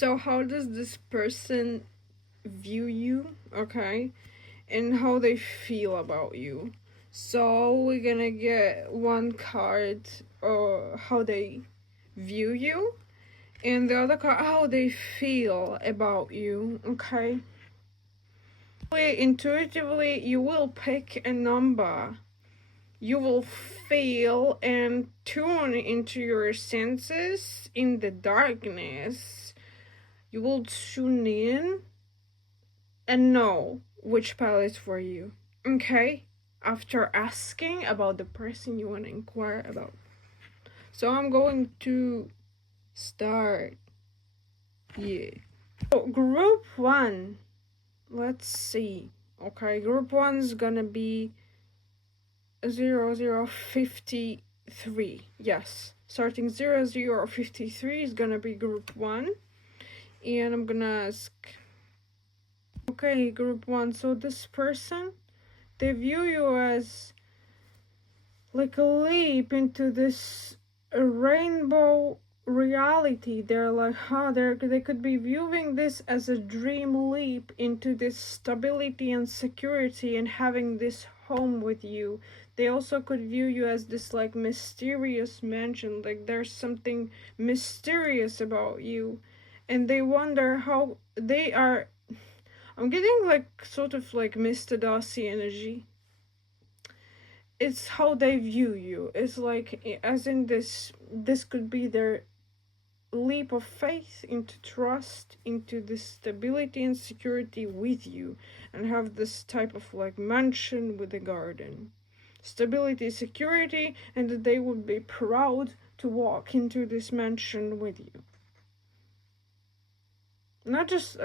So how does this person view you, okay? And how they feel about you. So we're gonna get one card, how they view you, and the other card how they feel about you, okay? Intuitively, you will pick a number. You will feel and tune into your senses in the darkness. You will tune in and know which pile is for you, okay? After asking about the person you want to inquire about. So I'm going to start. Yeah. So group one. Let's see. Okay, group one is gonna be 0053. Yes. Starting 0053 is gonna be group one. And I'm gonna ask. Okay, group one. So this person, they view you as like a leap into this rainbow reality. They're like, they could be viewing this as a dream leap into this stability and security and having this home with you. They also could view you as this like mysterious mansion, like there's something mysterious about you, and they wonder how they are. I'm getting like sort of like Mr. Darcy energy. It's how they view you. It's like, as in this could be their leap of faith into trust, into this stability and security with you, and have this type of like mansion with a garden. Stability, security, and that they would be proud to walk into this mansion with you. Not just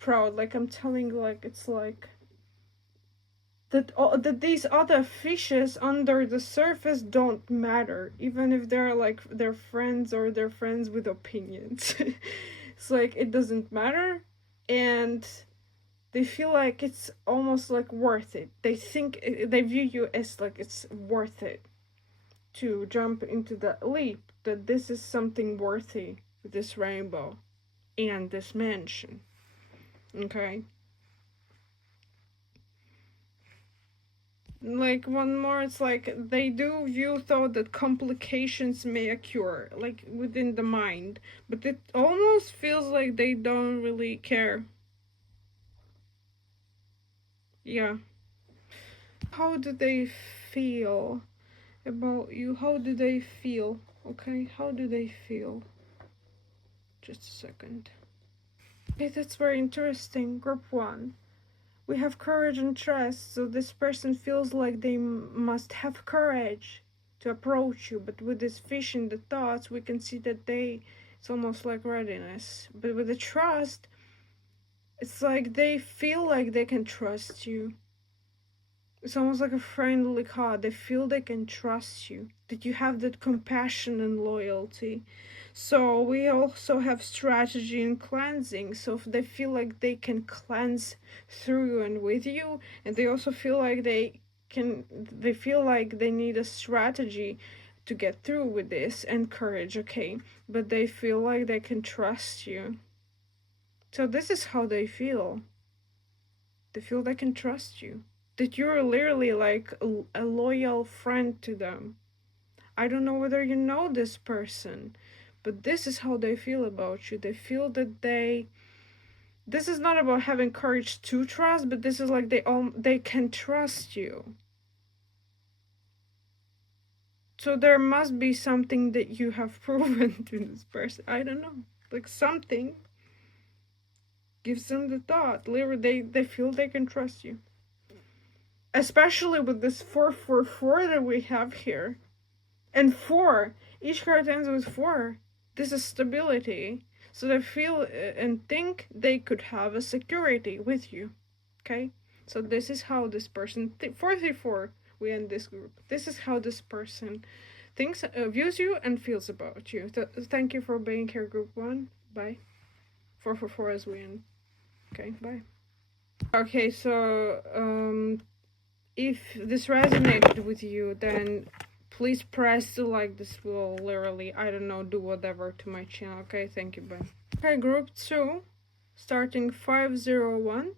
proud, like I'm telling, like it's like that these other fishes under the surface don't matter, even if they're like their friends or they're friends with opinions. It's like it doesn't matter, and they feel like it's almost like worth it. They think they view you as like it's worth it to jump into that leap, that this is something worthy, this rainbow and this mansion. Okay. Like one more, it's like they do view though that complications may occur like within the mind, but it almost feels like they don't really care. Yeah. How do they feel about you? How do they feel? Okay, how do they feel? Just a second. Okay, that's very interesting. Group one, we have courage and trust, so this person feels like they must have courage to approach you, but with this fish in the thoughts we can see that it's almost like readiness, but with the trust it's like they feel like they can trust you. It's almost like a friendly card. They feel they can trust you, that you have that compassion and loyalty. So we also have strategy and cleansing. So if they feel like they can cleanse through you and with you, and they also feel like they feel like they need a strategy to get through with this, and courage, okay? But they feel like they can trust you. So this is how they feel. They feel they can trust you, that you're literally like a loyal friend to them. I don't know whether you know this person, but this is how they feel about you. They feel that this is not about having courage to trust, but this is like they can trust you. So there must be something that you have proven to this person. I don't know. Like something gives them the thought. Literally, they feel they can trust you. Especially with this 444 that we have here. And 4. Each card ends with 4. This is stability. So they feel and think they could have a security with you. Okay? So this is how this person... 434, we end this group. This is how this person thinks, views you, and feels about you. Thank you for being here, group 1. Bye. 444 as we end. Okay, bye. Okay, so... if this resonated with you, then please press the like. This will literally, I don't know, do whatever to my channel. Okay, thank you, bye. Okay, group 2, starting 501.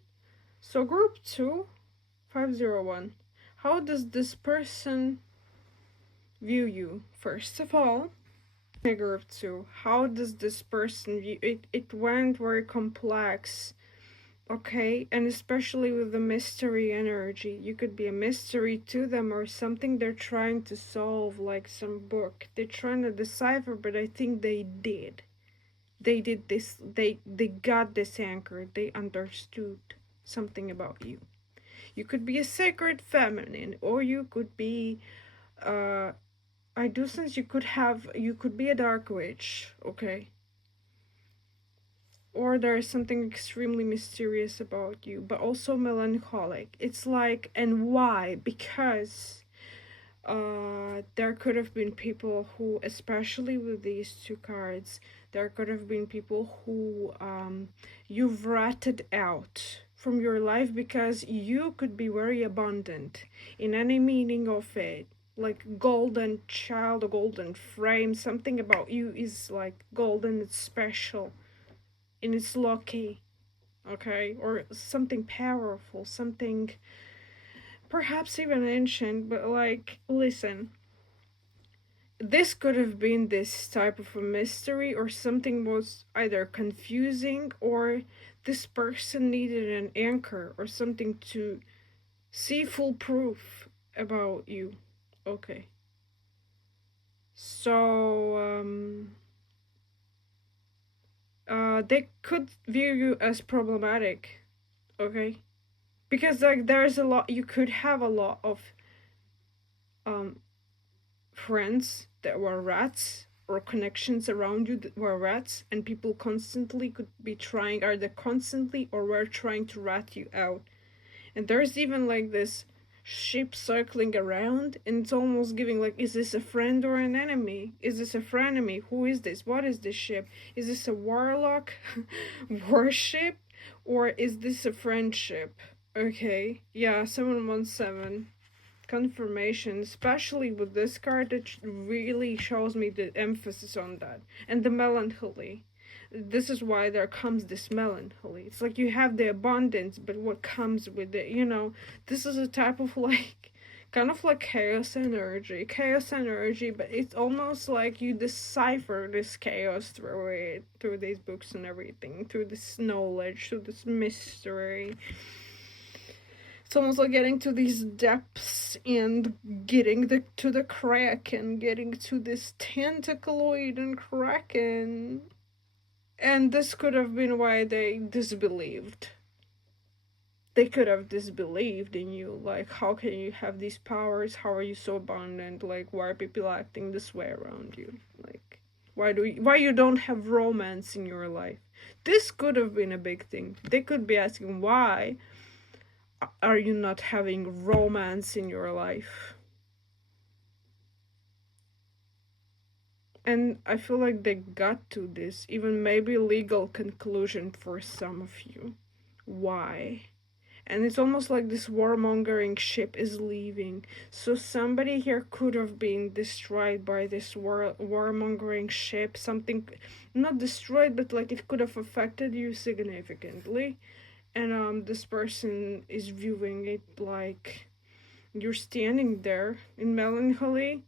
So group 2, 501. How does this person view you? First of all, group 2. How does this person view it? It went very complex. Okay, and especially with the mystery energy, you could be a mystery to them or something they're trying to solve, like some book they're trying to decipher. But I think they did. They did this. They got this anchor. They understood something about you. You could be a sacred feminine, or you could be. I do sense you could have. You could be a dark witch. Okay, or there's something extremely mysterious about you, but also melancholic. It's like, and why? Because there could have been people who, especially with these two cards, there could have been people who you've ratted out from your life because you could be very abundant in any meaning of it. Like golden child, a golden frame, something about you is like golden, it's special and it's lucky, okay? Or something powerful, something perhaps even ancient, but like, listen, this could have been this type of a mystery, or something was either confusing, or this person needed an anchor or something to see full proof about you. Okay. So, they could view you as problematic, okay? Because like there's a lot, you could have a lot of um friends that were rats, or connections around you that were rats, and people constantly could be trying, are they constantly or were trying to rat you out. And there's even like this ship circling around, and it's almost giving like, is this a friend or an enemy? Is this a frenemy? Who is this? What is this ship? Is this a warlock warship, or is this a friendship? Okay, yeah, 717 confirmation, especially with this card, that really shows me the emphasis on that. And the melancholy. This is why there comes this melancholy. It's like you have the abundance, but what comes with it, you know? This is a type of like, kind of like chaos energy. Chaos energy, but it's almost like you decipher this chaos through it, through these books and everything, through this knowledge, through this mystery. It's almost like getting to these depths and getting to the kraken, getting to this tentacloid and kraken. And this could have been why they disbelieved. They could have disbelieved in you. Like, how can you have these powers? How are you so abundant? Like, why are people acting this way around you? Like, why you don't have romance in your life? This could have been a big thing. They could be asking, why are you not having romance in your life? And I feel like they got to this, even maybe legal conclusion for some of you. Why? And it's almost like this warmongering ship is leaving. So somebody here could have been destroyed by this warmongering ship. Something, not destroyed, but like it could have affected you significantly. And this person is viewing it like you're standing there in melancholy,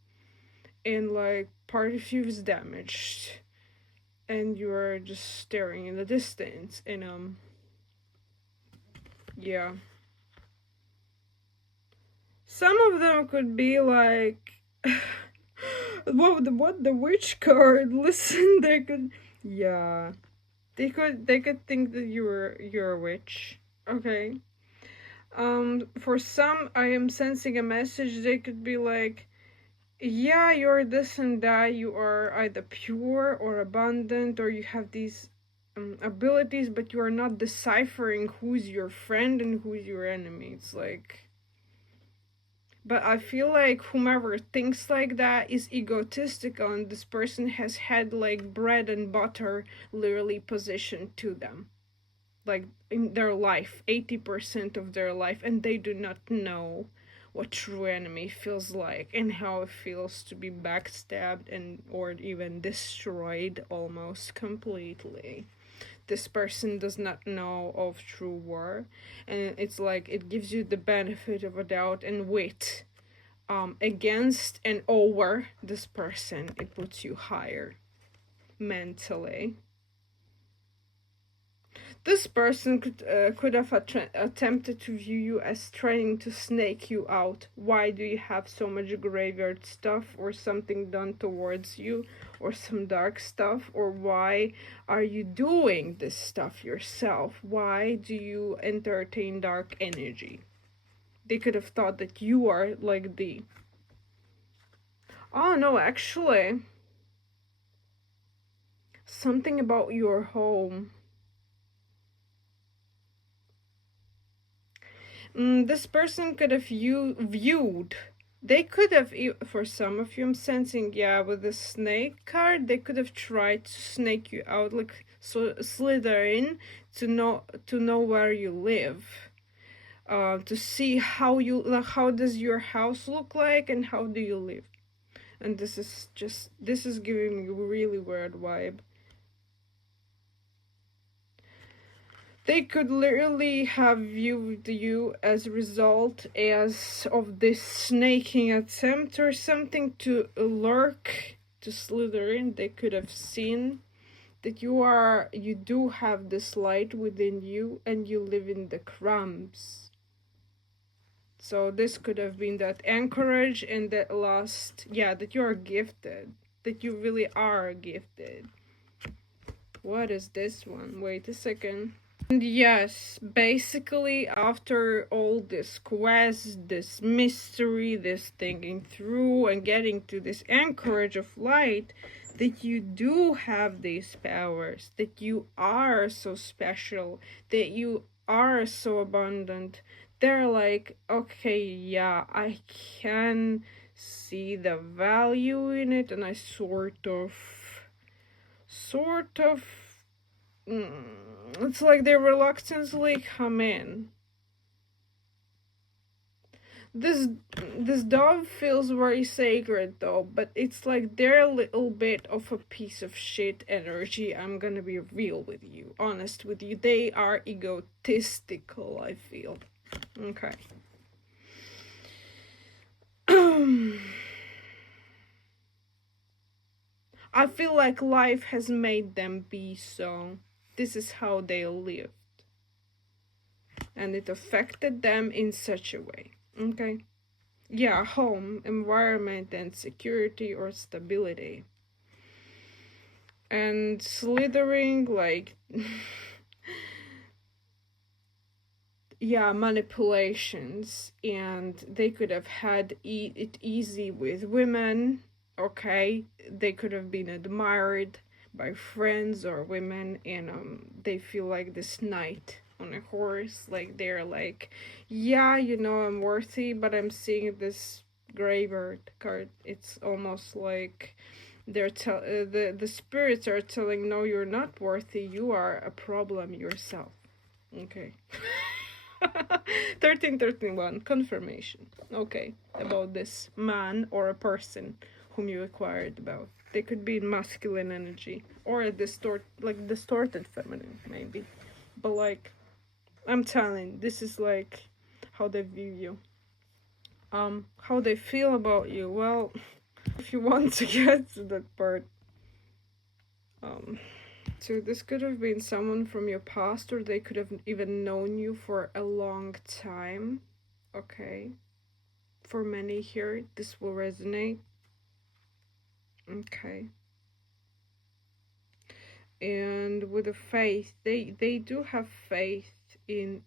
and like part of you is damaged, and you're just staring in the distance. And yeah, some of them could be like what the witch card. Listen, they could, yeah, they could think that you're a witch. Okay. For some, I am sensing a message. They could be like, yeah, you're this and that, you are either pure or abundant, or you have these abilities, but you are not deciphering who's your friend and who's your enemy. It's like, but I feel like whomever thinks like that is egotistical, and this person has had like bread and butter literally positioned to them, like in their life, 80% of their life, and they do not know what true enemy feels like and how it feels to be backstabbed and or even destroyed almost completely. this person does not know of true war, and it's like it gives you the benefit of a doubt and wit against and over this person. It puts you higher mentally. This person could have attempted to view you as trying to snake you out. Why do you have so much graveyard stuff, or something done towards you, or some dark stuff, or why are you doing this stuff yourself? Why do you entertain dark energy? They could have thought that you are like the... Oh no, actually, something about your home. This person could have viewed. They could have, for some of you, I'm sensing, yeah, with the snake card, they could have tried to snake you out, like so slither in to know where you live, to see how you, like, how does your house look like and how do you live. And this is giving me a really weird vibe. They could literally have viewed you as a result as of this snaking attempt or something to lurk, to slither in. They could have seen that you do have this light within you and you live in the crumbs. So this could have been that anchorage and that last, yeah, that you are gifted, that you really are gifted. What is this one? Wait a second. And yes, basically after all this quest, this mystery, this thinking through and getting to this anchorage of light, that you do have these powers, that you are so special, that you are so abundant. They're like, okay, yeah, I can see the value in it, and I sort of it's like they reluctantly come in. This dove feels very sacred though, but it's like they're a little bit of a piece of shit energy. I'm gonna be real with you, honest with you. They are egotistical, I feel. Okay. I feel like life has made them be so. This is how they lived. And it affected them in such a way. Okay? Yeah, home, environment, and security or stability. And slithering, like... yeah, manipulations. And they could have had it easy with women. Okay? They could have been admired by friends or women, and they feel like this knight on a horse, like they're like, yeah, I'm worthy, but I'm seeing this graveyard card. It's almost like they're the spirits are telling, no, you're not worthy, you are a problem yourself. Okay. 1331 confirmation. Okay, about this man or a person whom you acquired about. They could be in masculine energy or a distorted feminine, maybe. But like, I'm telling, this is like how they view you. How they feel about you. Well, if you want to get to that part, so this could have been someone from your past, or they could have even known you for a long time. Okay. For many here, this will resonate. Okay. And with the faith, they do have faith in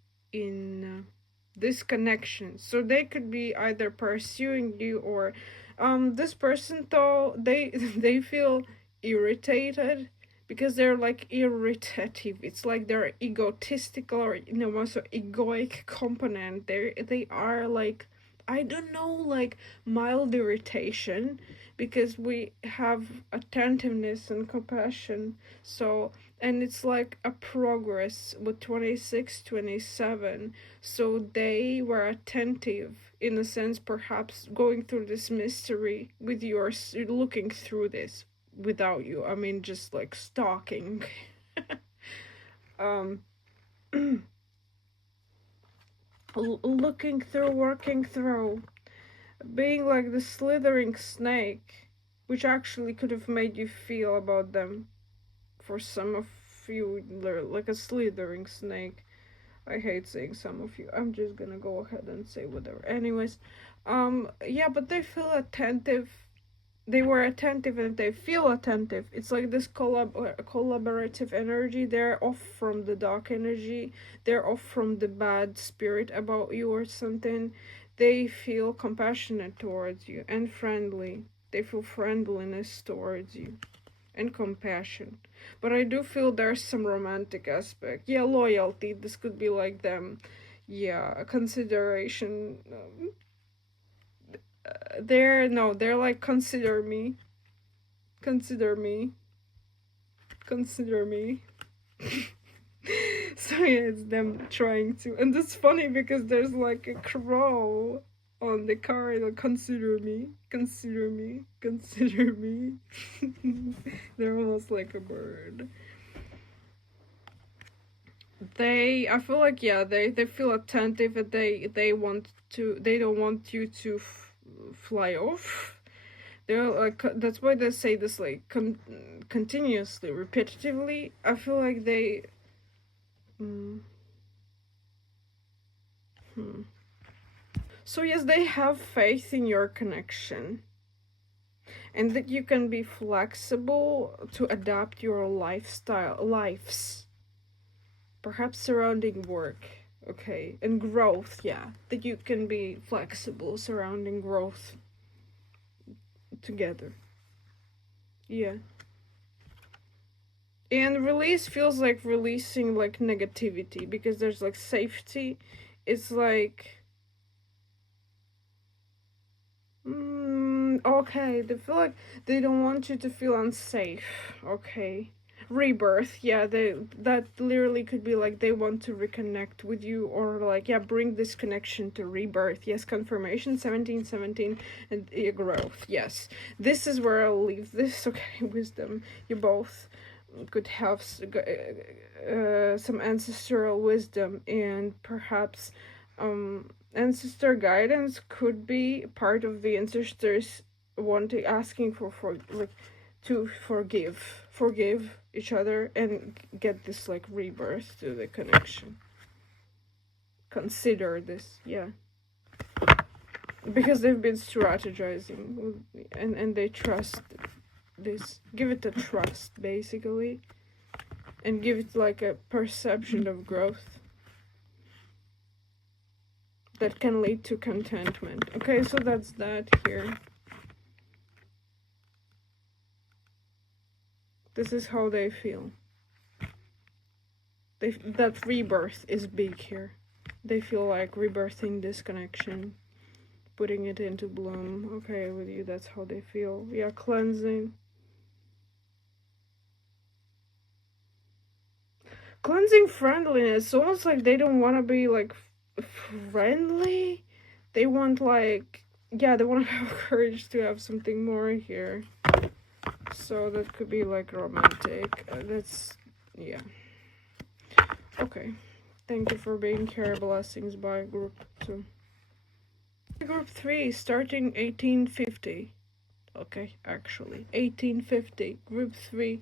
this connection. So they could be either pursuing you, or this person, though, they feel irritated because they're like irritative. It's like they're egotistical, or also egoic component. They are like, I don't know, like mild irritation, because we have attentiveness and compassion. So, and it's like a progress with 26, 27. So they were attentive in a sense, perhaps going through this mystery with yours, looking through this without you. I mean, just like stalking. looking through, working through, being like the slithering snake, which actually could have made you feel about them. For some of you, like a slithering snake. I hate saying some of you. I'm just gonna go ahead and say whatever. Anyways, yeah, but they feel attentive. They were attentive and they feel attentive. It's like this collaborative energy. They're off from the dark energy. They're off from the bad spirit about you or something. They feel compassionate towards you and friendly. They feel friendliness towards you and compassion. But I do feel there's some romantic aspect. Yeah, loyalty. This could be like them. Yeah, consideration. They're like consider me. Consider me. Consider me. So yeah, it's them trying to. And it's funny because there's like a crow on the card, like consider me, consider me, consider me. They're almost like a bird. I feel like, yeah, they feel attentive and they want to, they don't want you to fly off. They're like, that's why they say this like continuously, repetitively. I feel like they So yes, they have faith in your connection and that you can be flexible to adapt your lives, perhaps surrounding work, okay, and growth. Yeah, that you can be flexible surrounding growth together. Yeah. And release feels like releasing like negativity because there's like safety. It's like okay, they feel like they don't want you to feel unsafe. Okay. Rebirth, yeah, that literally could be like they want to reconnect with you or like, yeah, bring this connection to rebirth. Yes, confirmation 1717 and growth. Yes. This is where I'll leave this. Okay, wisdom. You both could have some ancestral wisdom and perhaps ancestor guidance could be part of the ancestors wanting asking for like to forgive each other and get this like rebirth to the connection. Consider this, yeah, because they've been strategizing and they trust this. Give it a trust basically and give it like a perception of growth that can lead to contentment. Okay, so that's that here. This is how they feel. That rebirth is big here. They feel like rebirthing this connection, putting it into bloom. Okay, with you, that's how they feel. Yeah, cleansing. Cleansing friendliness. Almost like they don't want to be like friendly. They want like, yeah, they want to have courage to have something more here. So that could be like romantic. That's, yeah. Okay. Thank you for being here. Blessings by group 2. Group 3 starting 1850. Okay, actually 1850. Group 3.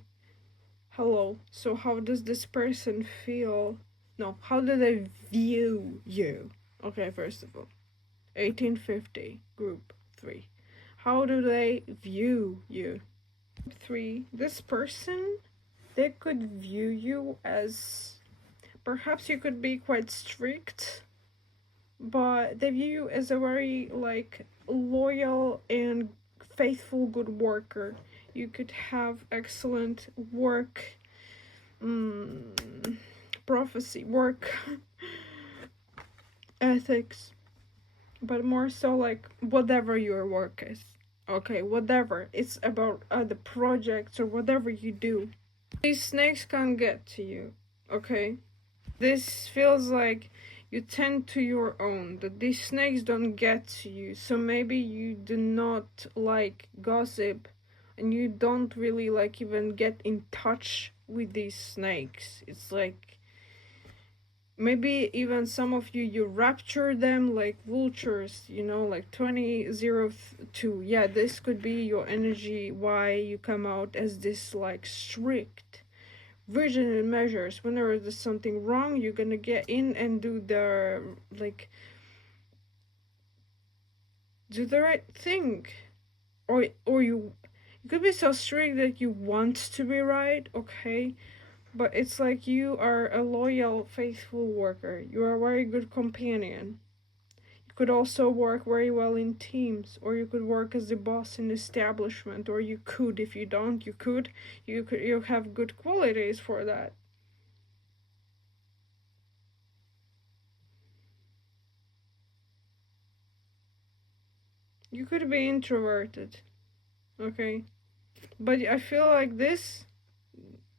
Hello. So how does this person feel? No, how do they view you? Okay, first of all. 1850. Group 3. How do they view you? 3. This person, they could view you as, perhaps you could be quite strict, but they view you as a very like loyal and faithful good worker. You could have excellent work prophecy work ethics, but more so like whatever your work is. Okay, whatever it's about, the projects or whatever you do, these snakes can't get to you. Okay, this feels like you tend to your own, that these snakes don't get to you. So maybe you do not like gossip and you don't really like even get in touch with these snakes. It's like maybe even some of you, you rapture them like vultures, you know, like 2002. Yeah, this could be your energy, why you come out as this like strict rigid measures. Whenever there's something wrong, you're gonna get in and do the like do the right thing. Or you could be so strict that you want to be right, okay, but it's like you are a loyal, faithful worker. You are a very good companion. You could also work very well in teams, or you could work as the boss in the establishment, or you could, if you don't, you have good qualities for that. You could be introverted, okay? But I feel like this,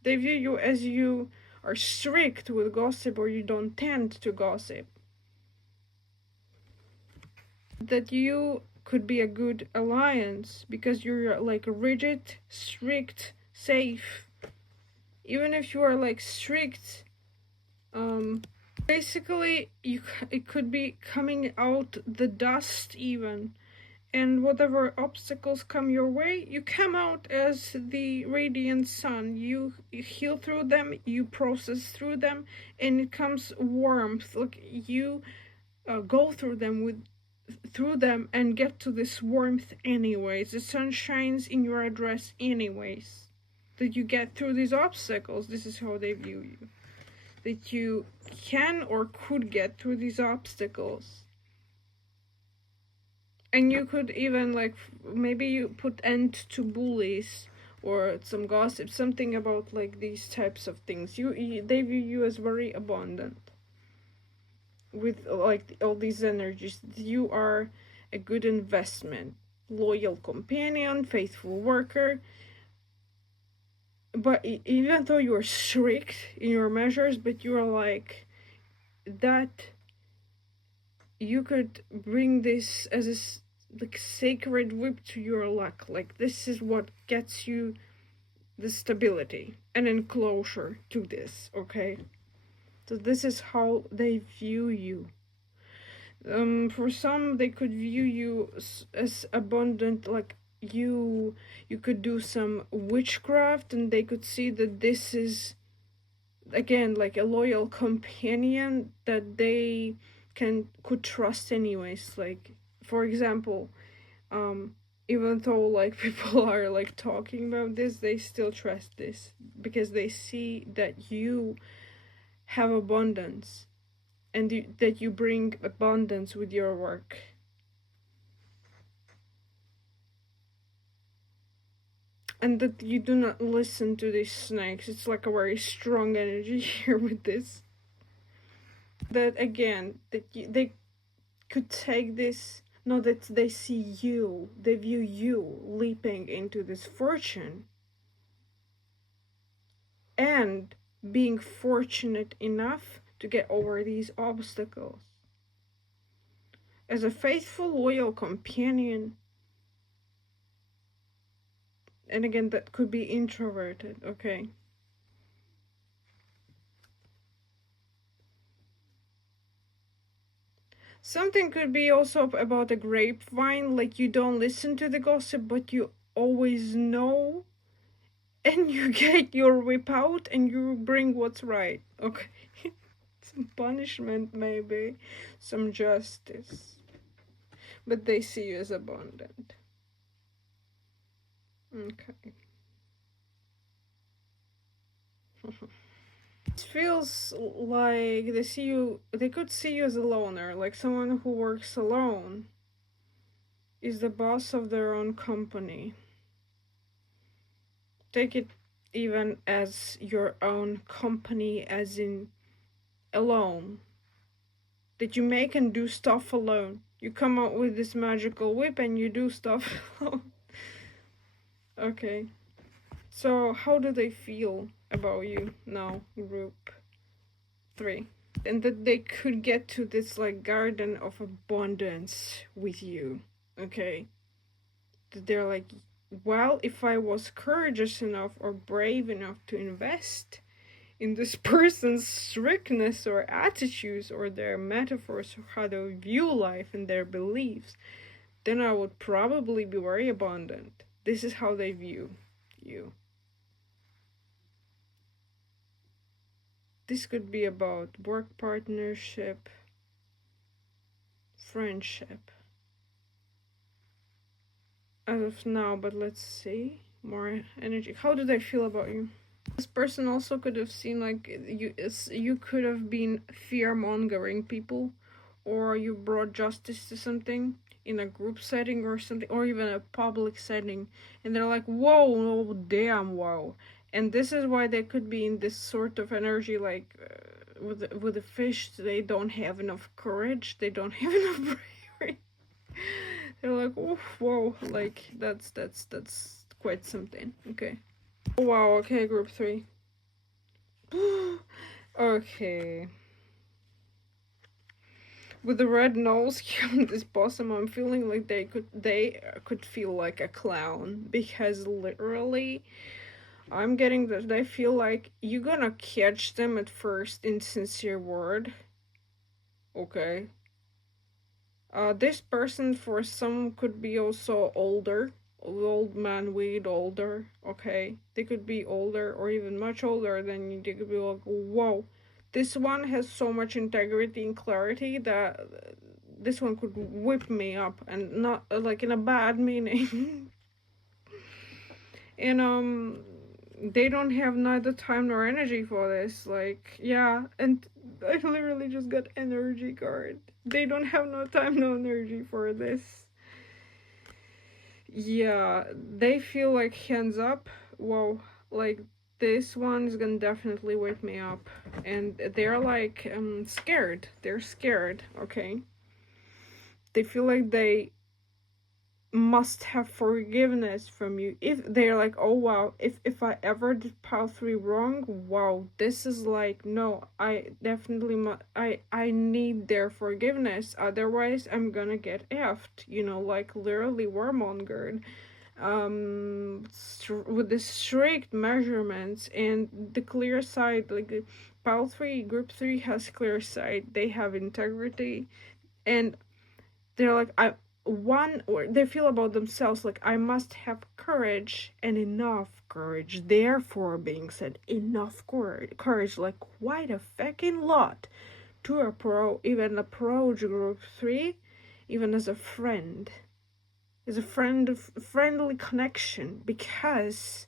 they view you as you are strict with gossip, or you don't tend to gossip. That you could be a good alliance because you're like rigid, strict, safe. Even if you are like strict, basically it could be coming out the dust even, and whatever obstacles come your way, you come out as the radiant sun. You heal through them, you process through them, and it comes warmth. Like you go through them and get to this warmth anyways. The sun shines in your address anyways. That you get through these obstacles. This is how they view you. That you can or could get through these obstacles. And you could even like maybe you put end to bullies or some gossip, something about like these types of things. They view you as very abundant with like all these energies. You are a good investment, loyal companion, faithful worker. But even though you're strict in your measures, but you're like that, you could bring this as a like sacred whip to your luck. Like this is what gets you the stability and enclosure to this, okay? So this is how they view you. For some, they could view you as abundant, like you could do some witchcraft, and they could see that this is again like a loyal companion that they could trust anyways. Like for example, even though like people are like talking about this, they still trust this because they see that you have abundance and that you bring abundance with your work. And that you do not listen to these snakes. It's like a very strong energy here with this. That again, they could take this, not that they see you, they view you leaping into this fortune and being fortunate enough to get over these obstacles. As a faithful, loyal companion, and again, that could be introverted, okay? Something could be also about a grapevine, like you don't listen to the gossip, but you always know, and you get your whip out and you bring what's right, okay? Some punishment, maybe, some justice. But they see you as abundant. Okay. It feels like they could see you as a loner, like someone who works alone is the boss of their own company. Take it even as your own company, as in alone. That you make and do stuff alone. You come up with this magical whip and you do stuff alone. Okay. So how do they feel about you now, group 3? And that they could get to this like garden of abundance with you, okay? That they're like, well, if I was courageous enough or brave enough to invest in this person's strictness or attitudes or their metaphors or how they view life and their beliefs, then I would probably be very abundant. This is how they view you. This could be about work partnership, friendship. As of now, but let's see. More energy. How do they feel about you? This person also could have seen like you could have been fear mongering people, or you brought justice to something in a group setting or something, or even a public setting, and they're like, whoa, oh, damn, wow. And this is why they could be in this sort of energy, like with the fish, they don't have enough courage, they don't have enough bravery. They're like, oh, whoa, like that's quite something. Okay. Oh, wow, okay, group 3. Okay. With the red nose here on this bosom, I'm feeling like they could feel like a clown, because literally I'm getting that they feel like you're gonna catch them at first in sincere word. Okay. This person for some could be also older, old man weed older. Okay, they could be older or even much older than you. They could be like, whoa, this one has so much integrity and clarity that this one could whip me up, and not like in a bad meaning. And they don't have neither time nor energy for this. Like, yeah, and I literally just got energy card. They don't have no time, no energy for this. Yeah, they feel like hands up. Whoa, like this one is gonna definitely wake me up. And they're like scared. They're scared, okay? They feel like they must have forgiveness from you. If they're like, oh wow, if I ever did pile 3 wrong, wow, this is like, no, I definitely I need their forgiveness, otherwise I'm gonna get effed, like literally warmongered, with the strict measurements and the clear side. Like pile 3, group 3 has clear side, they have integrity, and they're like, or they feel about themselves like, I must have courage, and enough courage, therefore being said, enough courage, like quite a fucking lot, to even approach group 3, even as a friend, friendly connection, because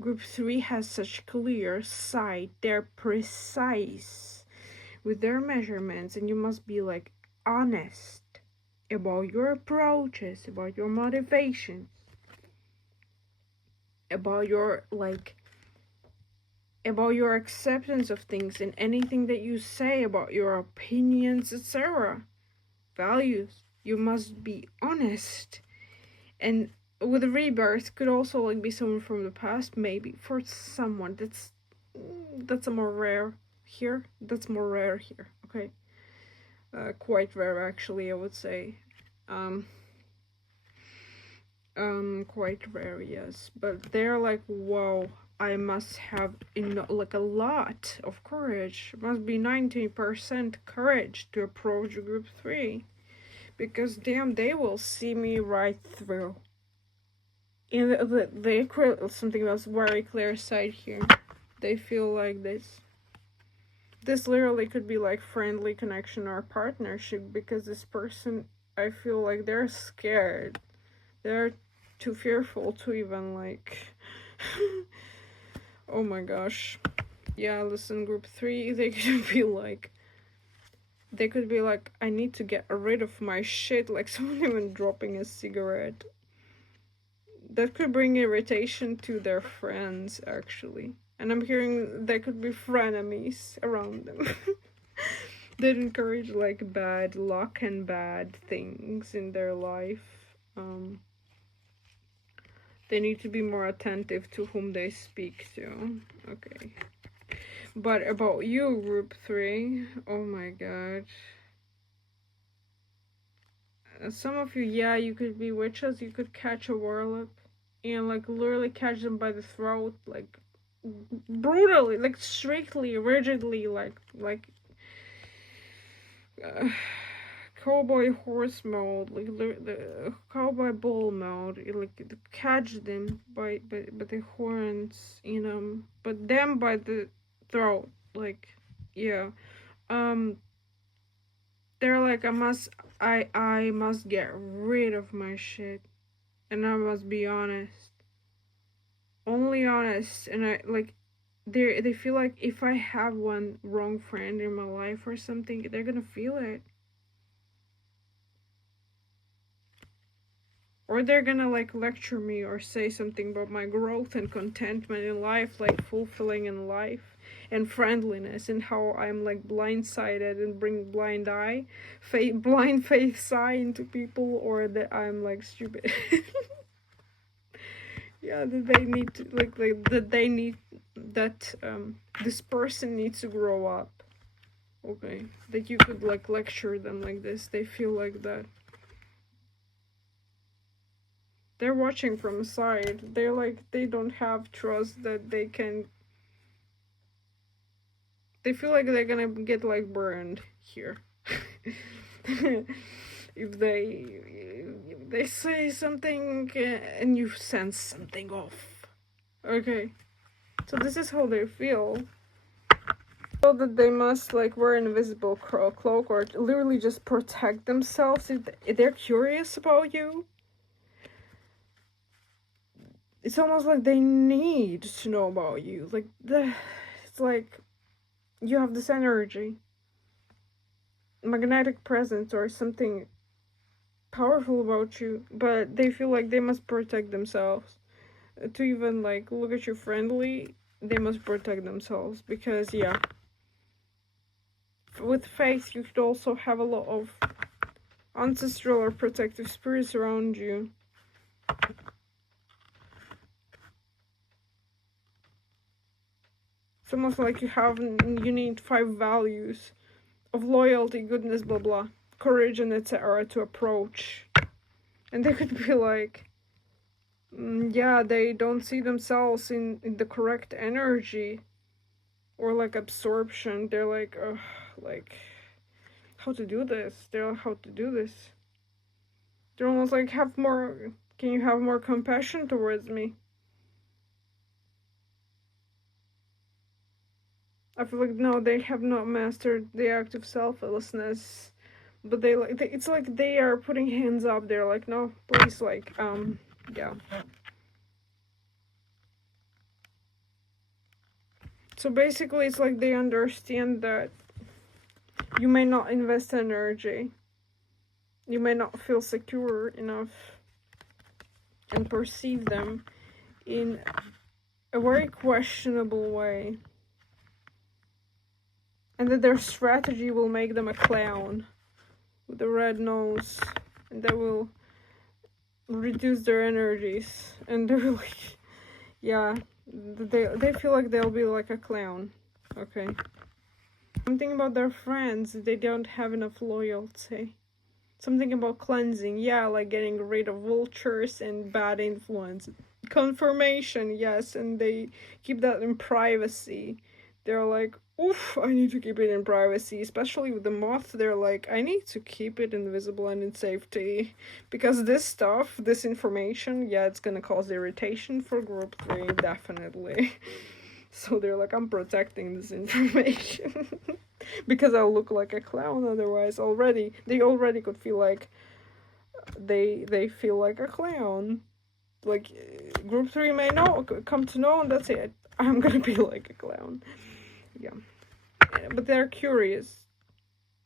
group 3 has such clear sight, they're precise with their measurements, and you must be like honest about your approaches, about your motivations, about your acceptance of things, and anything that you say about your opinions, etc. Values. You must be honest. And with a rebirth could also like be someone from the past, maybe for someone that's a more rare here. That's more rare here. Okay. Quite rare actually, I would say. Quite rare, yes, but they're like, whoa, I must have like a lot of courage. It must be 90% courage to approach group 3, because damn, they will see me right through. And they something else very clear sight here. They feel like this literally could be like friendly connection or partnership, because this person, I feel like they're scared. They're too fearful to even like oh my gosh. Yeah, listen, group 3, they could be like, I need to get rid of my shit, like someone even dropping a cigarette. That could bring irritation to their friends, actually. And I'm hearing there could be frenemies around them. That encourage like bad luck and bad things in their life. They need to be more attentive to whom they speak to. Okay. But about you, group 3, oh my god. Some of you, yeah, you could be witches, you could catch a warlock and like literally catch them by the throat, like brutally, like strictly, rigidly, uh, cowboy horse mode, like the cowboy bull mode, like catch them by the horns, but them by the throat, like, yeah. Um, they're like, I must get rid of my shit, and I must be honest, only honest, and I like. They feel like if I have one wrong friend in my life or something, they're gonna feel it. Or they're gonna like lecture me or say something about my growth and contentment in life, like fulfilling in life and friendliness, and how I'm like blindsided and bring blind faith eye into people, or that I'm like stupid. Yeah, that they need to like that they need that this person needs to grow up. Okay, that you could like lecture them like this. They feel like that. They're watching from the side. They're like, they don't have trust that they can. They feel like they're gonna get like burned here. if they say something and you sense something off. Okay, so this is how they feel. So that they must like wear an invisible cloak or literally just protect themselves. If they're curious about you, it's almost like they need to know about you. It's like you have this energy, magnetic presence, or something powerful about you, but they feel like they must protect themselves. To even like look at you friendly, they must protect themselves because, yeah. With faith, you could also have a lot of ancestral or protective spirits around you. It's almost like you need 5 values of loyalty, goodness, blah blah, courage, and etc. to approach. And they could be like, yeah, they don't see themselves in the correct energy or like absorption. They're like, like, how to do this? They're like, how to do this? They're almost like, can you have more compassion towards me? I feel like, no, they have not mastered the act of selflessness. But it's like they are putting hands up. They're like, no, please, like, yeah. So basically, it's like they understand that you may not invest energy. You may not feel secure enough and perceive them in a very questionable way. And that their strategy will make them a clown with a red nose. And that will reduce their energies. And they're like, yeah, they feel like they'll be like a clown. Okay. Something about their friends, they don't have enough loyalty. Something about cleansing, yeah, like getting rid of vultures and bad influence. Confirmation, yes, and they keep that in privacy. They're like, oof, I need to keep it in privacy. Especially with the moth, they're like, I need to keep it invisible and in safety. Because this stuff, this information, yeah, it's gonna cause irritation for group 3, definitely. So they're like, I'm protecting this information. Because I'll look like a clown otherwise. They already could feel like they feel like a clown. Like, group 3 may come to know, and that's it. I'm gonna be like a clown. Yeah. But they're curious.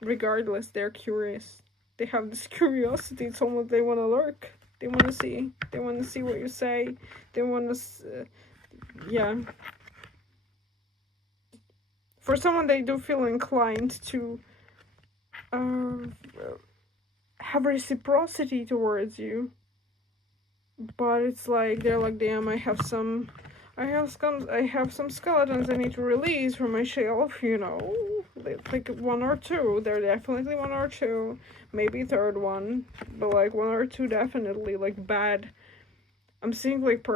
Regardless, they're curious. They have this curiosity. It's almost they want to lurk. They want to see. They want to see what you say. They want to, yeah. For someone, they do feel inclined to have reciprocity towards you, but it's like they're like, damn, I have some skeletons I need to release from my shelf, like 1 or 2. They're definitely 1 or 2, maybe 3rd one, but like 1 or 2 definitely, like bad. I'm seeing like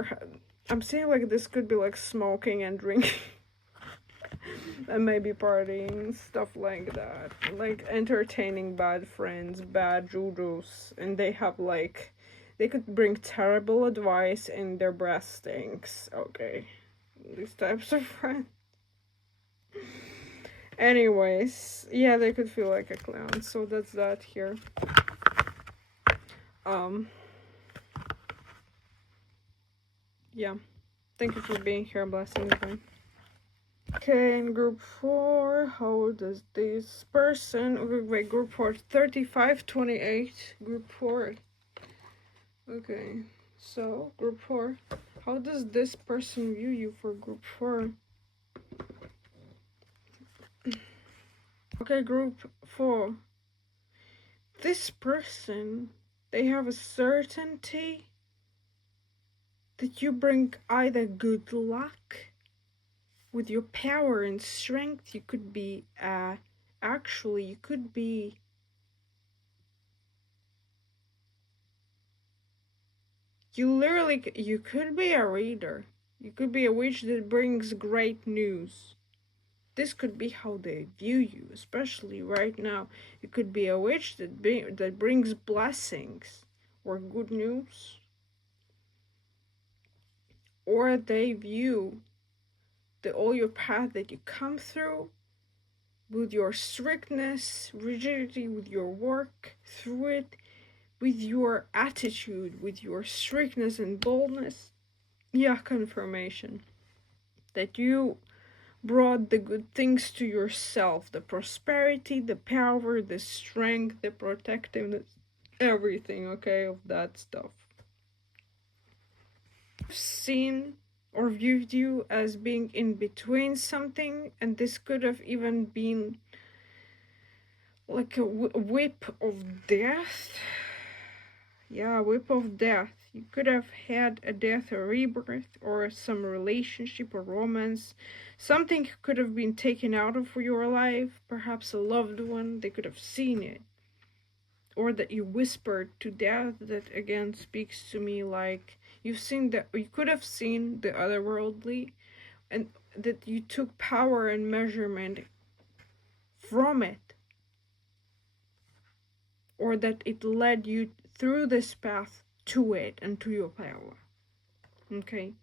I'm seeing like this could be like smoking and drinking. And maybe partying, stuff like that. Like entertaining bad friends, bad jujus, and they have like, they could bring terrible advice and their breath stinks. Okay, these types of friends. Anyways, yeah, they could feel like a clown. So that's that here. Yeah. Thank you for being here. Blessings. Bye. Okay, in group 4, how does this person... Wait, group 4, 35, 28. Group 4. Okay, so group 4. How does this person view you for group 4? Okay, group 4. This person, they have a certainty that you bring either good luck with your power and strength. You could be, actually, you could be you could be a reader. You could be a witch that brings great news. This could be how they view you, especially right now. You could be a witch that brings blessings or good news. Or they view all your path that you come through with your strictness, rigidity, with your work through it, with your attitude, with your strictness and boldness. Yeah, confirmation that you brought the good things to yourself, the prosperity, the power, the strength, the protectiveness, everything, okay, of that stuff. I've seen or viewed you as being in between something, and this could have even been like a whip of death. Yeah, whip of death. You could have had a death, a rebirth, or some relationship or romance. Something could have been taken out of your life, perhaps a loved one. They could have seen it. Or that you whispered to death. That again speaks to me like you could have seen the otherworldly, and that you took power and measurement from it. Or that it led you through this path to it and to your power. Okay?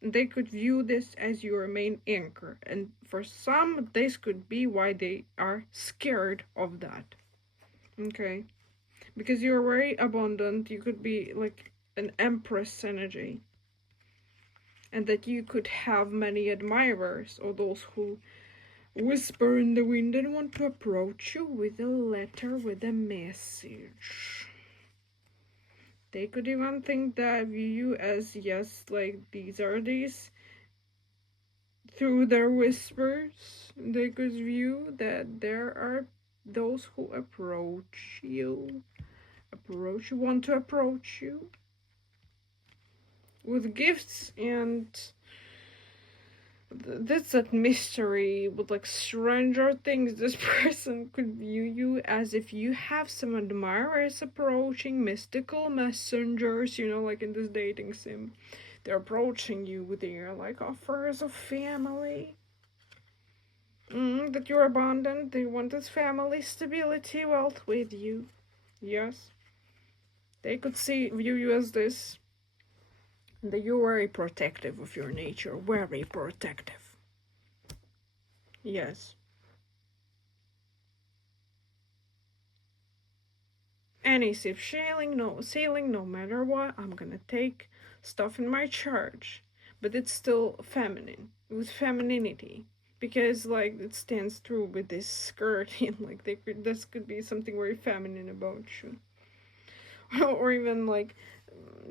They could view this as your main anchor, and for some, this could be why they are scared of that. Okay? Because you're very abundant, you could be like an empress energy. And that you could have many admirers, or those who whisper in the wind and want to approach you with a letter, with a message. They could even think that view you as, yes, like these through their whispers. They could view that there are those who want to approach you with gifts, and that's that mystery with like Stranger Things. This person could view you as if you have some admirers approaching, mystical messengers, like in this dating sim. They're approaching you with their like offers of family. That you're abundant. They want this family, stability, wealth with you. Yes. They could view you as this. That you're very protective of your nature. Very protective. Yes. Any ship sailing, no matter what, I'm gonna take stuff in my charge. But it's still feminine, with femininity. Because like it stands true with this skirt, and like this could be something very feminine about you. Or even like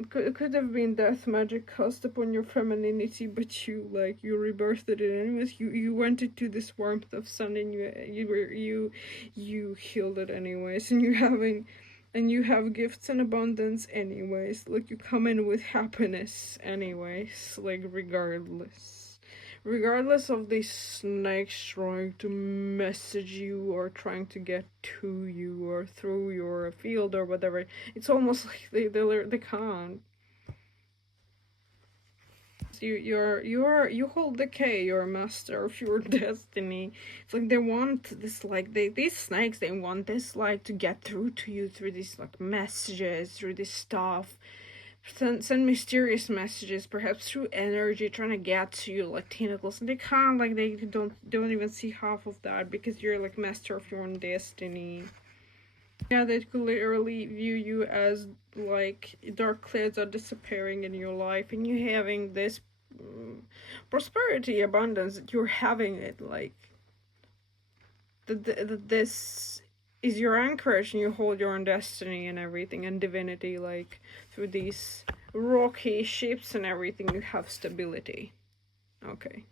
could have been death magic cast upon your femininity, but you rebirthed it anyways. You went into this warmth of sun, and you healed it anyways, and you have gifts and abundance anyways. Like you come in with happiness anyways, like regardless of these snakes trying to message you or trying to get to you or through your field or whatever. It's almost like they can't. You hold the key. You're a master of your destiny. It's like they want this, like these snakes, they want this, like, to get through to you through these, like, messages, through this stuff. Send mysterious messages, perhaps through energy, trying to get to you, like tentacles, and they can't, like, they don't even see half of that because you're, like, master of your own destiny. Yeah, they could literally view you as, like, dark clouds are disappearing in your life and you having this prosperity, abundance, that you're having it, like, that this is your anchorage and you hold your own destiny and everything and divinity, like, through these rocky ships and everything, you have stability. Okay.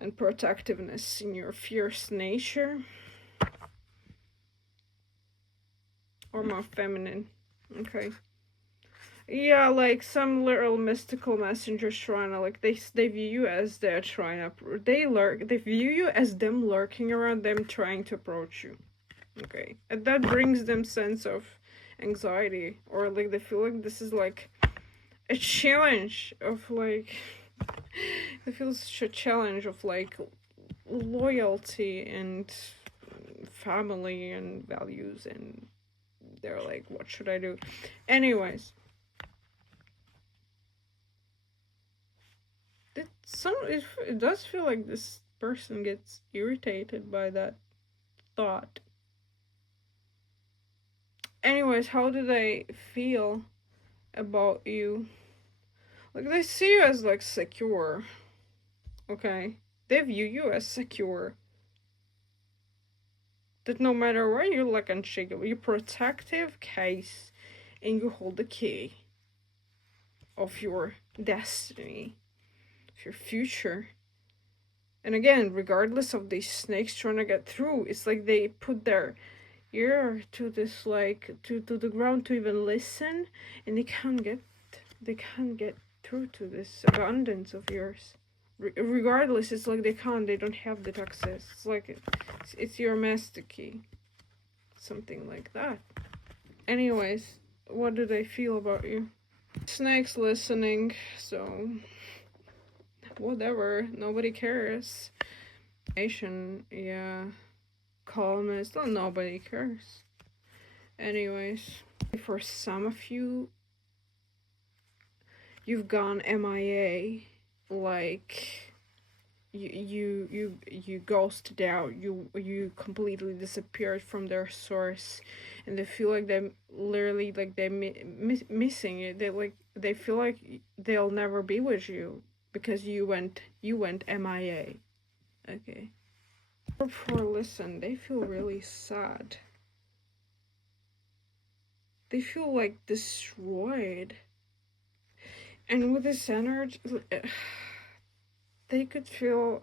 And protectiveness in your fierce nature. Or more feminine. Okay. Yeah, like some little mystical messengers trying to, like, they view you as they're trying to, they view you as them lurking around them trying to approach you. Okay. And that brings them sense of anxiety, or like they feel like this is like a challenge of, like, they feel such a challenge of, like, loyalty and family and values, and they're like, what should I do? Anyways, it does feel like this person gets irritated by that thought. Anyways, how do they feel about you? Like, they see you as, like, secure. Okay? They view you as secure. That no matter where, you're, like, unshakable. You're protective case, and you hold the key of your destiny, of your future. And again, regardless of these snakes trying to get through, it's like they put their ear to this, like, to the ground to even listen, and they can't get through to this abundance of yours. Regardless, it's like they don't have that access. It's like it's your master key, something like that. Anyways, what do they feel about you? Snakes listening, so whatever, nobody cares. Yeah, calmness, well, nobody cares. Anyways, for some of you, you've gone MIA, like you ghosted out, you completely disappeared from their source, and they feel like they're literally, like, they're missing it. They feel like they'll never be with you because you went MIA. Okay. For listen, they feel really sad. They feel, like, destroyed. And with this energy, they could feel,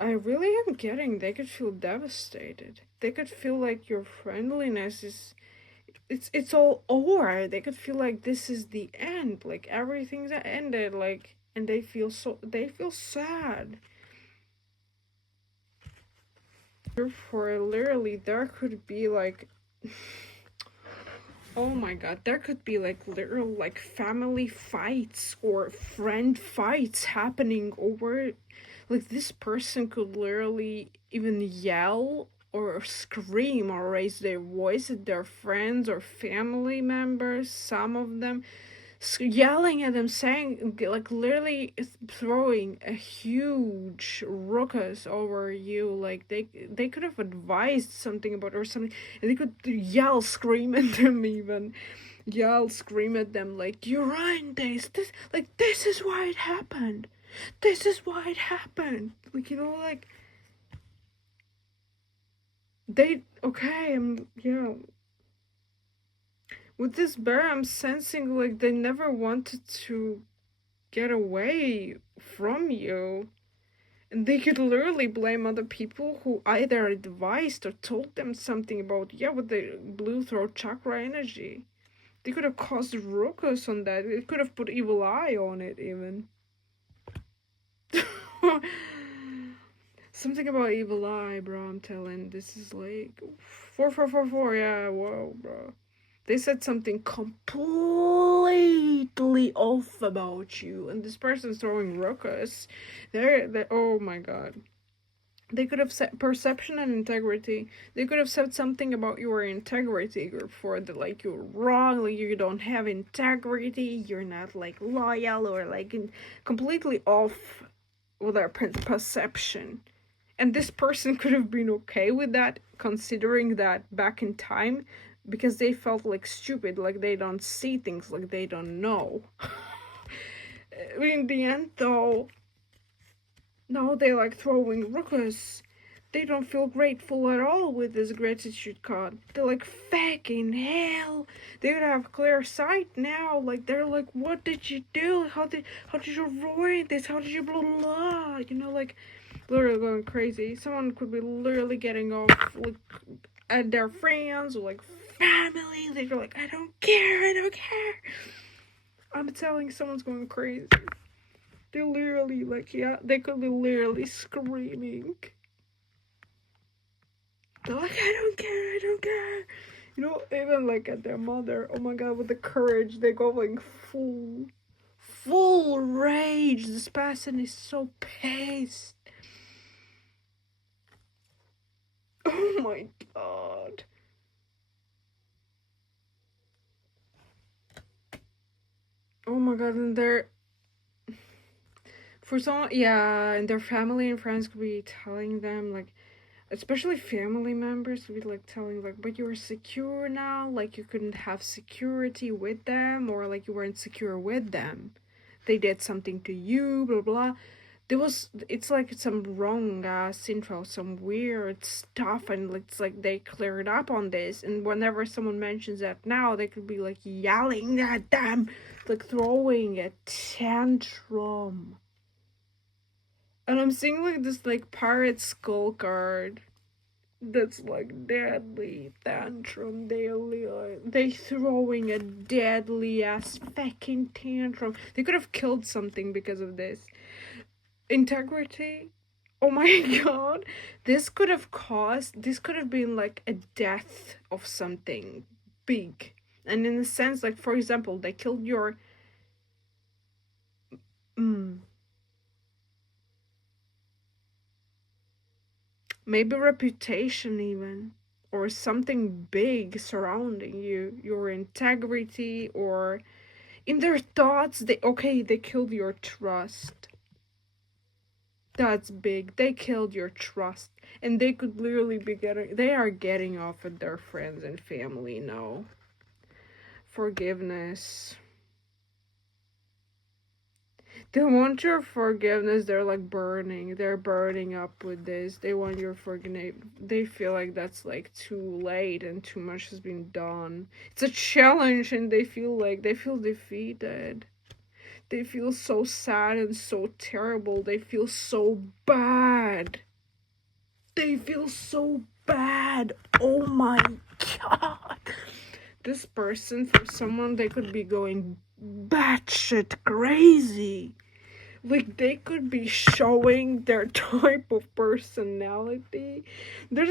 I really am getting, they could feel devastated. They could feel like your friendliness is, it's all over. They could feel like this is the end, like everything's ended, like, and they feel sad. Therefore, literally, there could be, like, oh my god, there could be, like, literal, like, family fights or friend fights happening over, like, this person could literally even yell or scream or raise their voice at their friends or family members, some of them yelling at them, saying, like, literally throwing a huge ruckus over you. Like, they could have advised something about or something, and they could yell, scream at them, even yell, scream at them, like, you ruined this, like, this is why it happened, like, you know, like, they, okay, yeah, with this bear, I'm sensing, like, they never wanted to get away from you. And they could literally blame other people who either advised or told them something about, yeah, with the blue throat chakra energy. They could have caused ruckus on that. It could have put evil eye on it, even. Something about evil eye, bro, I'm telling. This is like 4444, yeah, whoa, bro. They said something completely off about you, and this person's throwing ruckus. They're oh my god. They could have said perception and integrity. They could have said something about your integrity before that, like you're wrong, like you don't have integrity, you're not like loyal, or like completely off with their perception. And this person could have been okay with that, considering that back in time, because they felt like stupid, like they don't see things, like they don't know. In the end, though, now they like throwing ruckus. They don't feel grateful at all with this gratitude card. They're like, fucking hell. They would have clear sight now. Like, they're like, what did you do? How did you ruin this? How did you blah blah blah? You know, like, literally going crazy. Someone could be literally getting off like at their friends or like family. They're like, I don't care. I'm telling someone's going crazy. They're literally like, yeah, they could be literally screaming. They're like, I don't care. You know, even like at their mother, oh my god, with the courage, they go like full rage. This person is so pissed. Oh my god. Oh my god, and they're for some, yeah, and their family and friends could be telling them like, especially family members would be like telling like, but you're secure now, like you couldn't have security with them, or like you weren't secure with them, they did something to you, blah blah. It's like some wrong info, some weird stuff, and it's like they cleared up on this, and whenever someone mentions that now, they could be like yelling at them, like throwing a tantrum. And I'm seeing like this like pirate skull card that's like deadly tantrum. They throwing a deadly ass fucking tantrum. They could have killed something because of this. Integrity. Oh my god. This could have been like a death of something big. And in a sense, like for example, they killed your maybe reputation even, or something big surrounding you, your integrity, or in their thoughts they killed your trust. That's big. They killed your trust, and they could literally they are getting off at their friends and family now. Forgiveness. They want your forgiveness. They're like they're burning up with this. They want your forgiveness. They feel like that's like too late and too much has been done. It's a challenge, and they feel defeated. They feel so sad and so terrible. They feel so bad. They feel so bad. Oh my god. This person, for someone, they could be going batshit crazy. Like, they could be showing their type of personality. There's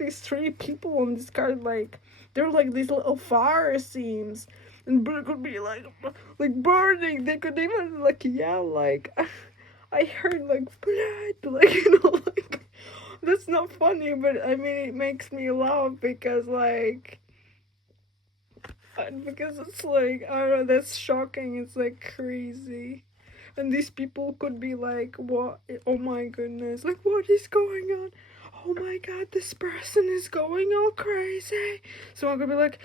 these three people on this card, like, they're like these little fire scenes. And it could be like burning. They could even like yell like, I heard like blood, like like that's not funny, but I mean it makes me laugh because it's like I don't know, that's shocking. It's like crazy. And these people could be like, what? Oh my goodness, like what is going on? Oh my god, this person is going all crazy. Someone could be like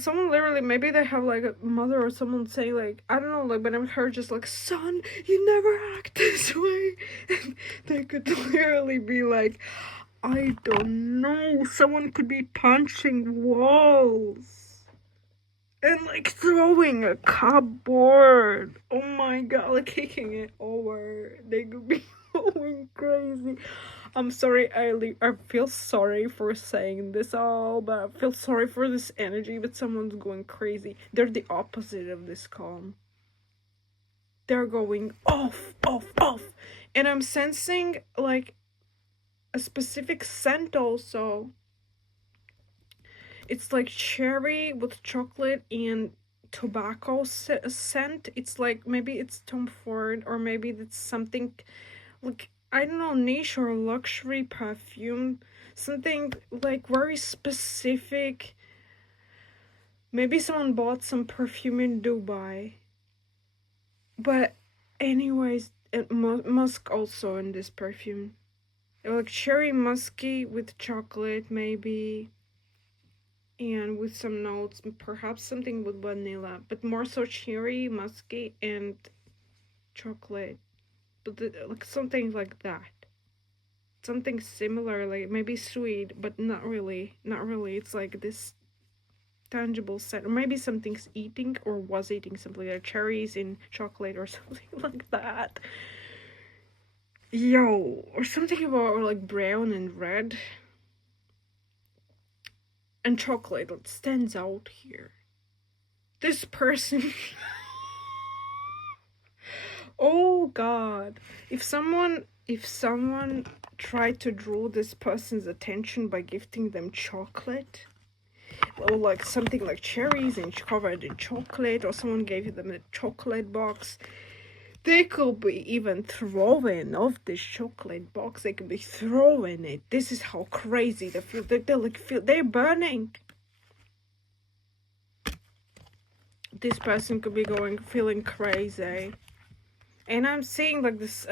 someone literally, maybe they have like a mother or someone say like, I don't know, like, but I've heard just like, son, you never act this way. And they could literally be like, I don't know. Someone could be punching walls and like throwing a cupboard. Oh my god, like kicking it over. They could be going crazy. I'm sorry, I feel sorry for saying this all, but I feel sorry for this energy, but someone's going crazy. They're the opposite of this calm. They're going off. And I'm sensing like a specific scent also. it's like cherry with chocolate and tobacco scent. It's like maybe it's Tom Ford, or maybe it's something like, I don't know, niche or luxury perfume, something like very specific. Maybe someone bought some perfume in Dubai. But anyways, musk also in this perfume. Like cherry musky with chocolate maybe, and with some notes, perhaps something with vanilla, but more so cherry, musky, and chocolate. But like something like that. Something similar, like maybe sweet, but not really. Not really. It's like this tangible scent. Or maybe something's eating or was eating something like cherries in chocolate or something like that. Yo, or something about like brown and red. And chocolate that stands out here. This person. Oh god. If someone tried to draw this person's attention by gifting them chocolate, or like something like cherries and covered in chocolate, or someone gave them a chocolate box, they could be even throwing off this chocolate box. They could be throwing it. This is how crazy they feel. They're burning. This person could be feeling crazy. And I'm seeing like this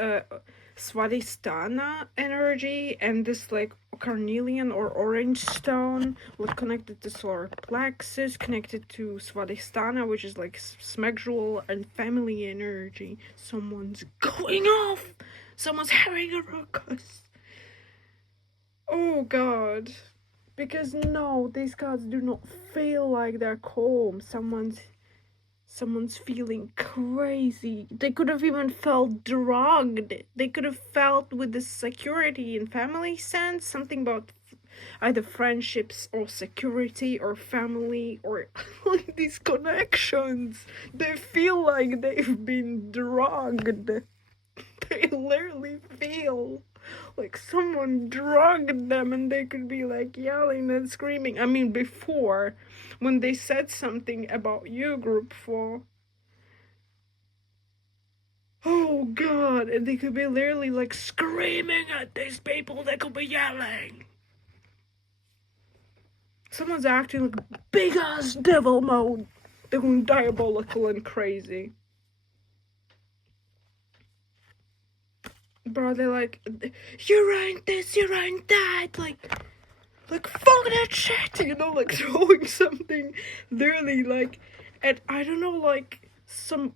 Swadhisthana energy, and this like carnelian or orange stone, like connected to solar plexus, connected to Swadhisthana, which is like sexual and family energy. Someone's going off. Someone's having a ruckus. Oh god. Because no, these cards do not feel like they're calm. Someone's feeling crazy. They could have even felt drugged. They could have felt with the security and family sense, something about either friendships or security or family or like these connections. They feel like they've been drugged. They literally feel like someone drugged them, and they could be like yelling and screaming. I mean, before, when they said something about you, group 4. Oh god, and they could be literally like screaming at these people. They could be yelling. Someone's acting like big ass devil mode. They're going diabolical and crazy. Bro, they're like, you ain't this, you ain't that. Like fuck that shit, you know, like throwing something literally like, and I don't know, like some.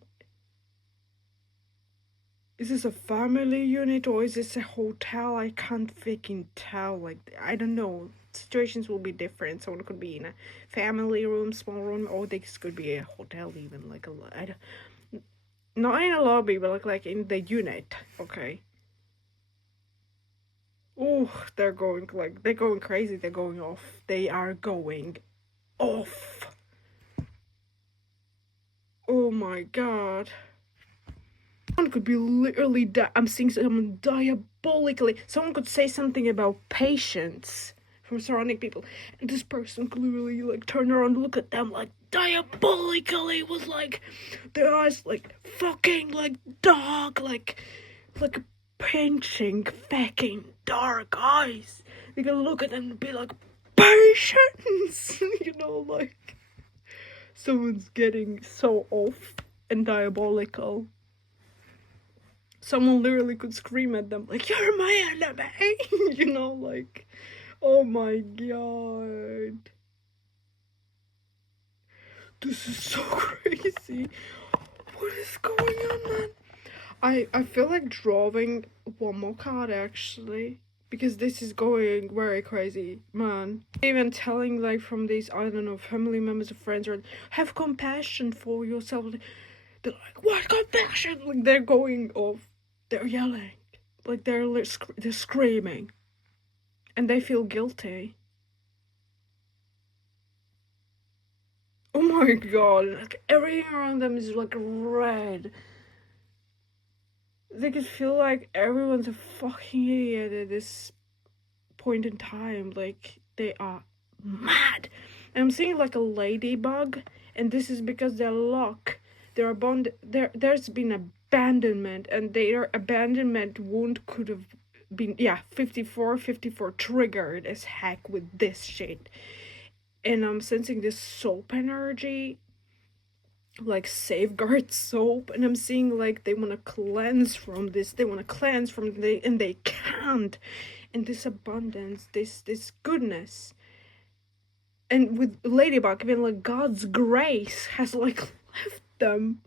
Is this a family unit or is this a hotel? I can't freaking tell. Like, I don't know. Situations will be different. Someone could be in a family room, small room, or this could be a hotel even. Like not in a lobby, but like in the unit. Okay. Oh, they're going crazy. They're going off. They are going off. Oh my god. Someone could be literally I'm seeing someone diabolically. Someone could say something about patience from surrounding people, and this person could literally like turn around and look at them like diabolically with like their eyes like fucking like dog, like pinching fucking dark eyes. They can look at them and be like, patience. You know, like someone's getting so off and diabolical. Someone literally could scream at them like, you're my enemy. You know, like, oh my god, this is so crazy. What is going on, man? I feel like drawing one more card actually, because this is going very crazy, man. Even telling like from these, I don't know, family members or friends, or have compassion for yourself. They're like, what compassion? Like they're going off. They're yelling, like they're screaming, and they feel guilty. Oh my god, like everything around them is like red. They could feel like everyone's a fucking idiot at this point in time. Like they are mad. And I'm seeing like a ladybug, and this is because they're locked. There's been abandonment, and their abandonment wound could have been, yeah, 54 triggered as heck with this shit. And I'm sensing this soap energy, like safeguard soap, and I'm seeing like they want to cleanse from this, and they can't. And this abundance, this goodness, and with ladybug, even like God's grace has like left them,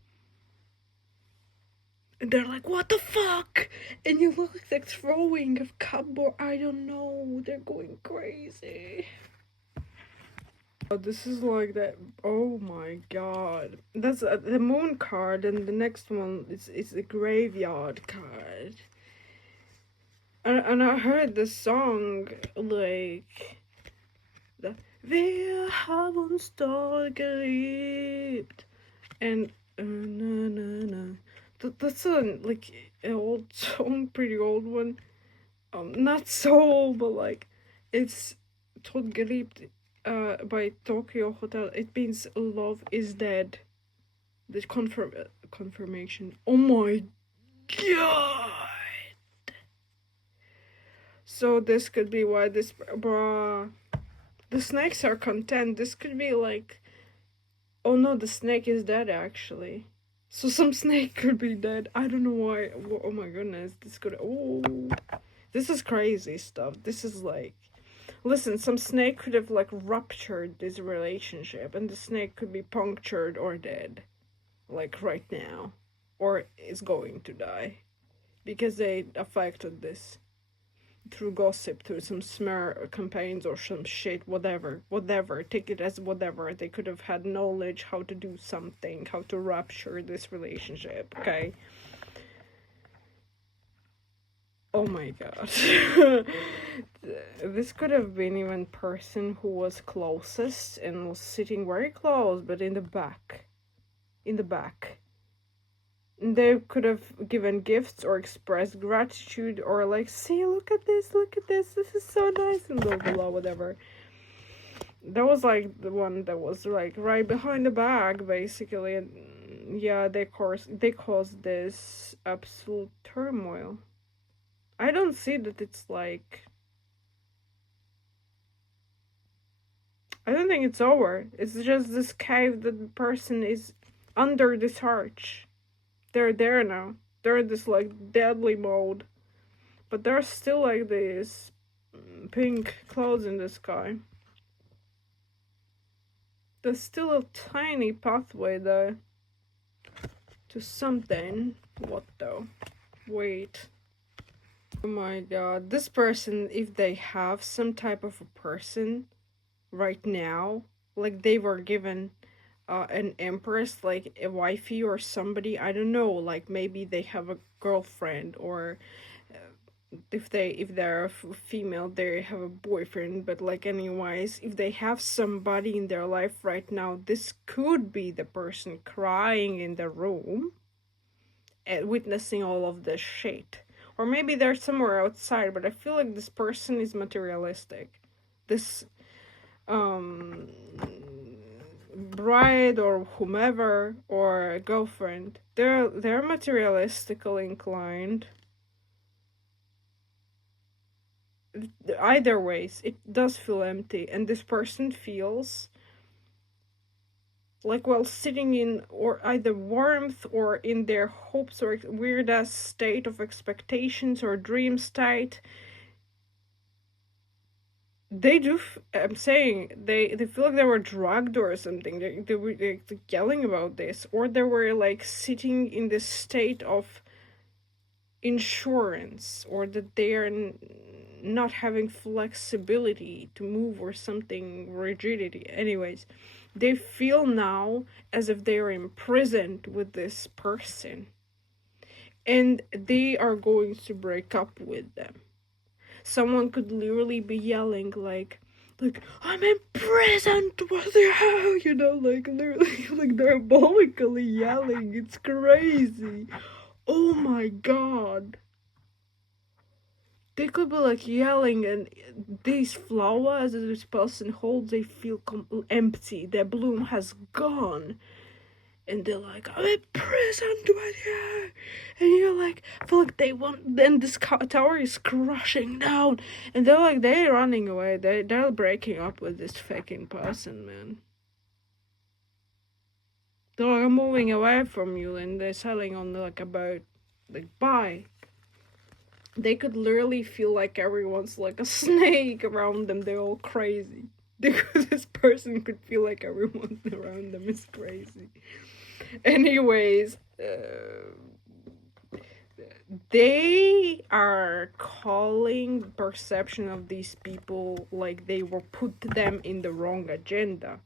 and they're like, what the fuck? And you look like they're throwing a cupboard, I don't know, they're going crazy. Oh, this is like that. Oh my god, that's the moon card, and the next one is the graveyard card. And I heard the song like the Wir haben uns dort geliebt, and na na na. That's like an old song, pretty old one. Not so old, but like it's Tot geliebt. By Tokyo Hotel. It means love is dead. The confirmation. Oh my god. So this could be why this bruh. The snakes are content. This could be like, oh no, the snake is dead actually. So some snake could be dead. I don't know why. Oh my goodness. This is crazy stuff. This is like, listen, some snake could have like ruptured this relationship, and the snake could be punctured or dead, like right now, or is going to die, because they affected this through gossip, through some smear campaigns or some shit, whatever, take it as whatever. They could have had knowledge how to do something, how to rupture this relationship, okay? Oh my god. This could have been even person who was closest and was sitting very close, but in the back. They could have given gifts or expressed gratitude, or like, see, look at this, this is so nice, and blah blah blah, whatever. That was like the one that was like right behind the back, basically, and yeah, they caused this absolute turmoil. I don't see that it's like, I don't think it's over. It's just this cave that the person is under this arch. They're there now. They're in this like deadly mode. But there's still like these pink clouds in the sky. There's still a tiny pathway there to something. What though? Wait. Oh my god. This person, if they have some type of a person right now, like they were given an empress, like a wifey or somebody, I don't know, like maybe they have a girlfriend, or if they're a female, they have a boyfriend. But like, anyways, if they have somebody in their life right now, this could be the person crying in the room and witnessing all of this shit. Or maybe they're somewhere outside, but I feel like this person is materialistic. This bride or whomever, or girlfriend, they're materialistically inclined. Either ways, it does feel empty, and this person feels like, while sitting in or either warmth or in their hopes or weird ass state of expectations or dream state, they do. I'm saying they feel like they were drugged or something. They were yelling about this, or they were like sitting in this state of insurance, or that they are not having flexibility to move or something, rigidity. Anyways, they feel now as if they are imprisoned with this person, and they are going to break up with them. Someone could literally be yelling like I'm imprisoned, what the hell, you know, like literally like diabolically yelling. It's crazy. Oh my god. they could be like yelling, and these flowers that this person holds, they feel empty. Their bloom has gone, and they're like, I'm imprisoned with you, and you're like, I feel like they want. Then this tower is crashing down, and they're running away. They're breaking up with this fucking person, man. They're like, I'm moving away from you, and they're sailing on like a boat, like bye. They could literally feel like everyone's like a snake around them. They're all crazy. This person could feel like everyone around them is crazy. Anyways, they are calling perception of these people like they were put them in the wrong agenda.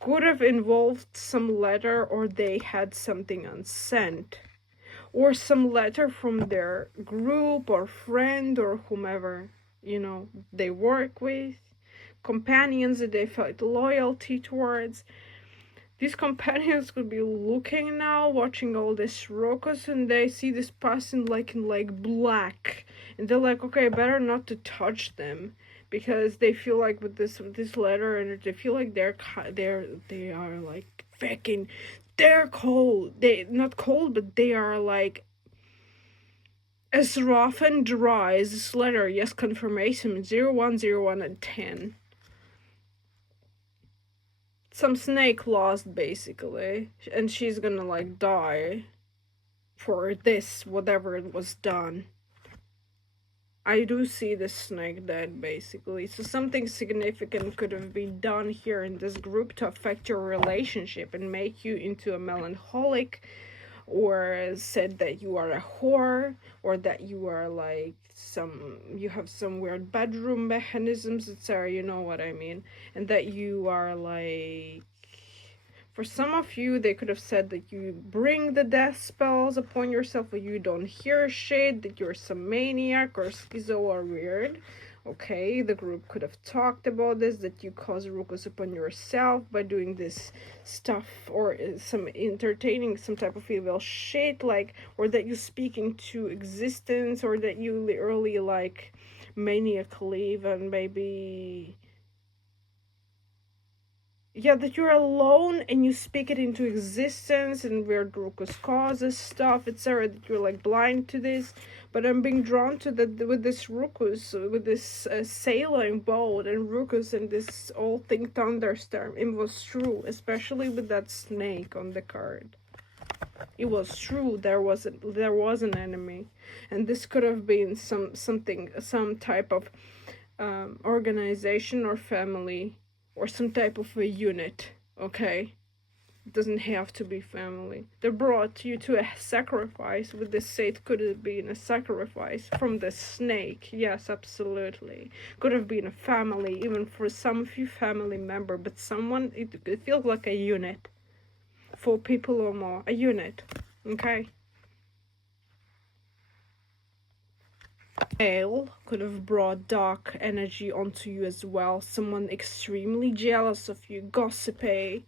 Could have involved some letter, or they had something unsent, or some letter from their group or friend or whomever, they work with, companions that they felt loyalty towards. These companions could be looking now, watching all this ruckus, and they see this person like in like black, and they're like, okay, better not to touch them, because they feel like with this letter, and they feel like they are like fucking, they're cold. They not cold, but they are like as rough and dry as this letter. Yes, confirmation 0101 and 10. Some snake lost, basically, and she's gonna like die for this, whatever it was done. I do see the snake dead, basically. So something significant could have been done here in this group to affect your relationship and make you into a melancholic, or said that you are a whore, or that you are like you have some weird bedroom mechanisms, etc. You know what I mean? And that you are like, for some of you, they could have said that you bring the death spells upon yourself, or you don't hear shit, that you're some maniac or schizo or weird. Okay, the group could have talked about this, that you cause ruckus upon yourself by doing this stuff, or some entertaining some type of evil shit, like, or that you speak into existence, or that you literally like maniacally even maybe, yeah, that you're alone and you speak it into existence, and weird ruckus causes stuff, etc. That you're like blind to this. But I'm being drawn to that with this ruckus, with this sailing boat and ruckus and this whole thing thunderstorm. It was true, especially with that snake on the card. It was true. There was an enemy, and this could have been some type of organization or family, or some type of a unit, okay? It doesn't have to be family. They brought you to a sacrifice. With this say, it could have been a sacrifice from the snake. Yes, absolutely. Could have been a family, even for some of you family member, but someone, it feels like a unit. 4 people or more, a unit, okay? Male could have brought dark energy onto you as well. Someone extremely jealous of you, gossipy.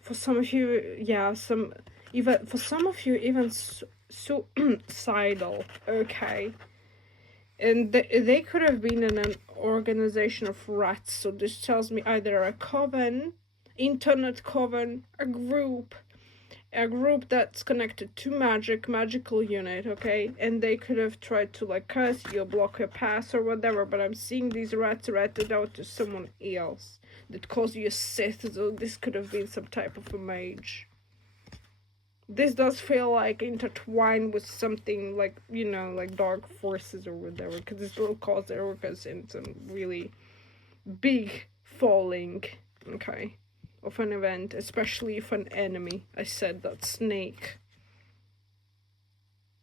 For some of you, yeah, for some of you, even suicidal, okay? And they could have been in an organization of rats, so this tells me either a coven, internet coven, a group that's connected to magical unit, okay? And they could have tried to like curse you, block your path or whatever, but I'm seeing these rats ratted out to someone else that calls you a Sith, so this could have been some type of a mage. This does feel like intertwined with something like, like dark forces or whatever, because this will cause Erica's in some really big falling, okay, of an event, especially if an enemy, I said that snake.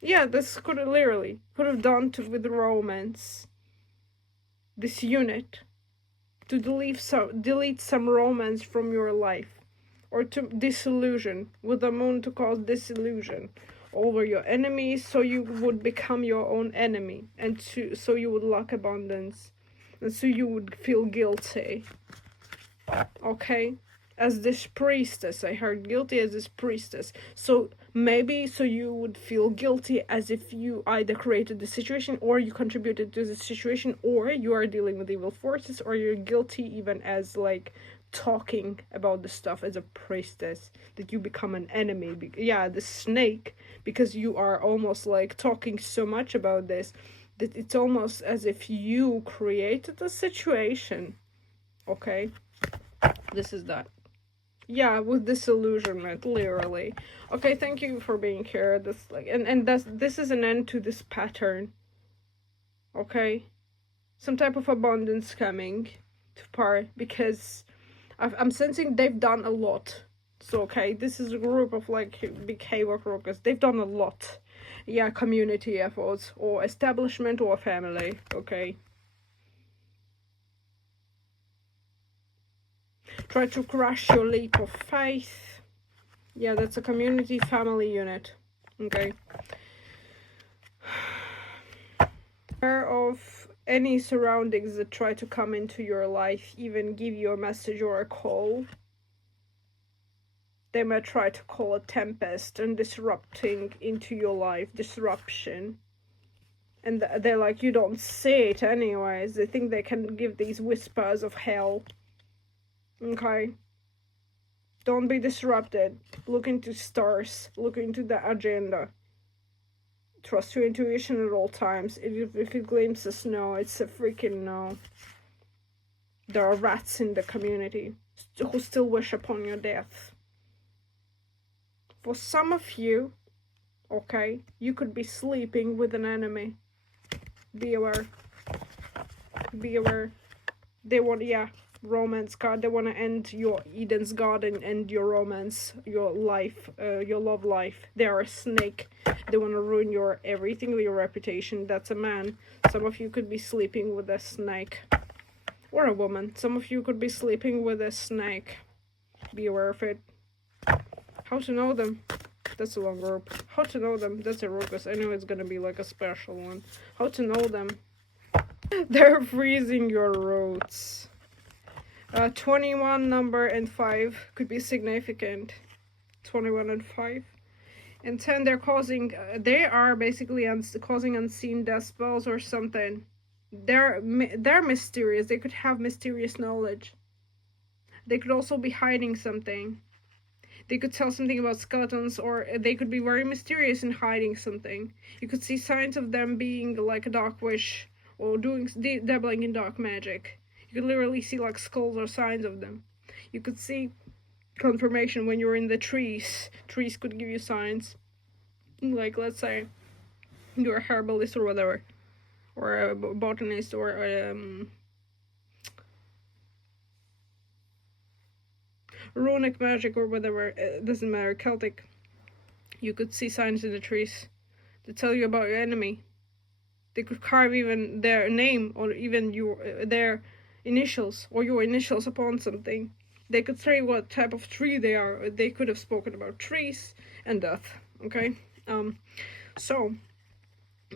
Yeah, this could have done with romance. This unit, to delete some romance from your life, or to disillusion, with the moon to cause disillusion over your enemies, so you would become your own enemy, and so you would lack abundance, and so you would feel guilty. Okay, as this priestess. I heard guilty as this priestess. So maybe so you would feel guilty as if you either created the situation or you contributed to the situation, or you are dealing with evil forces, or you're guilty even as like talking about the stuff as a priestess, that you become an enemy. Yeah, the snake, because you are almost like talking so much about this that it's almost as if you created the situation. Okay, this is that. Yeah, with disillusionment, literally. Okay, thank you for being here. This like and this is an end to this pattern. Okay, some type of abundance coming to part, because I'm sensing they've done a lot. So okay, this is a group of like big havoc rockers. They've done a lot. Yeah, community efforts or establishment or family. Okay. Try to crush your leap of faith. Yeah, that's a community family unit. Okay. Aware of any surroundings that try to come into your life, even give you a message or a call. They might try to call a tempest and disrupting into your life, disruption. And they're like, you don't see it anyways. They think they can give these whispers of hell. Okay. Don't be disrupted. Look into stars. Look into the agenda. Trust your intuition at all times. If it glimpses no, it's a freaking no. There are rats in the community who still wish upon your death. For some of you, okay, you could be sleeping with an enemy. Be aware. Be aware. They want, yeah, romance god. They want to end your Eden's garden and your romance, your life, your love life. They are a snake. They want to ruin your everything, your reputation. That's a man. Some of you could be sleeping with a snake. Or a woman. Some of you could be sleeping with a snake. Be aware of it. How to know them? That's a long rope. How to know them? That's a Ruckus. I know it's gonna be like a special one. How to know them? They're freezing your roots. 21 number and 5 could be significant. 21 and 5. And 10, they're causing, they are basically causing unseen death spells or something. They're mysterious. They could have mysterious knowledge. They could also be hiding something. They could tell something about skeletons, or they could be very mysterious in hiding something. You could see signs of them being like a dark witch or doing dabbling in dark magic. You could literally see like skulls or signs of them. You could see confirmation when you're in the trees. Trees could give you signs. Like, let's say you're a herbalist or whatever, or a botanist, or runic magic or whatever, it doesn't matter, Celtic. You could see signs in the trees to tell you about your enemy. They could carve even their name or even their initials or your initials upon something. They could say what type of tree they are. They could have spoken about trees and death. Okay, so,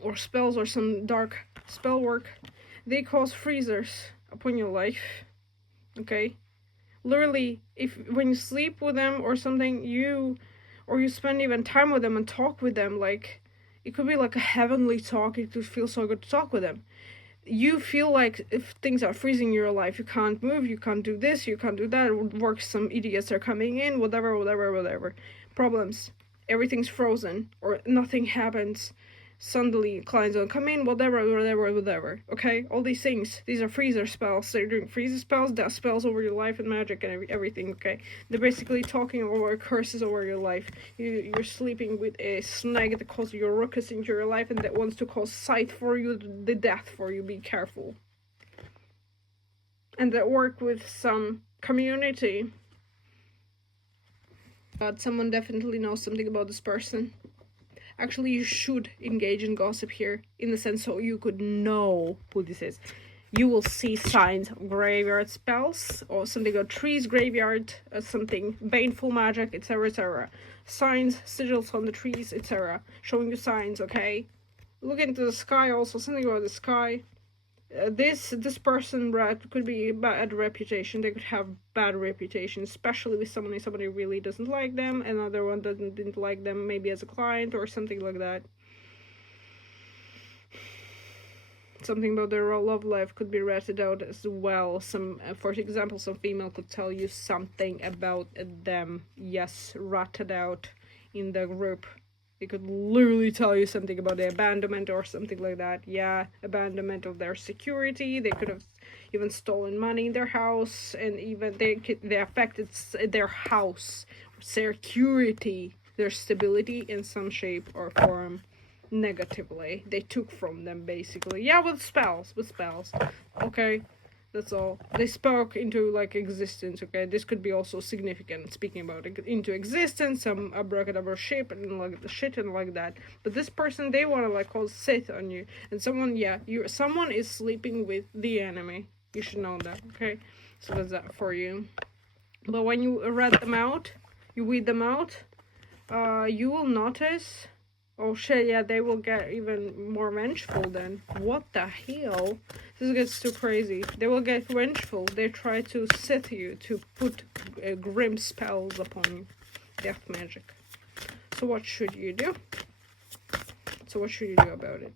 or spells or some dark spell work. They cause freezers upon your life. Okay. Literally, when you sleep with them or something, you spend even time with them and talk with them, like, it could be like a heavenly talk. It could feel so good to talk with them. You feel like if things are freezing in your life, you can't move, you can't do this, you can't do that, work, some idiots are coming in, whatever. Problems. Everything's frozen, or nothing happens. Suddenly clients don't come in, whatever. Okay, all these things, these are freezer spells. They're doing freezer spells, death spells over your life, and magic and everything. Okay, they're basically talking over curses over your life. You're sleeping with a snake that causes your ruckus into your life and that wants to cause sight for you, the death for you. Be careful. And that work with some community. But someone definitely knows something about this person. Actually, you should engage in gossip here, in the sense so you could know who this is. You will see signs of graveyard spells, or something about trees, graveyard, something, baneful magic, etc. Signs, sigils on the trees, etc. Showing you signs, okay? Look into the sky also, something about the sky. This person, Rat, could be bad reputation. They could have bad reputation, especially with somebody really doesn't like them, another one didn't like them, maybe as a client or something like that. Something about their love life could be ratted out as well. For example, some female could tell you something about them. Yes, ratted out in the group. They could literally tell you something about the abandonment or something like that. Yeah, abandonment of their security. They could have even stolen money in their house, and even they affected their house, security, their stability in some shape or form negatively. They took from them, basically. Yeah, with spells. Okay, that's all. They spoke into, like, existence. Okay, this could be also significant, speaking about into existence, some abracadabra shape and like the shit and like that. But this person, they want to, like, call sit on you, and someone is sleeping with the enemy. You should know that. Okay, so that's that for you. But when you read them out, you weed them out, you will notice. Oh shit, yeah, they will get even more vengeful then. What the hell? This gets too crazy. They will get vengeful. They try to set you, to put grim spells upon you. Death magic. So what should you do? What should you do about it?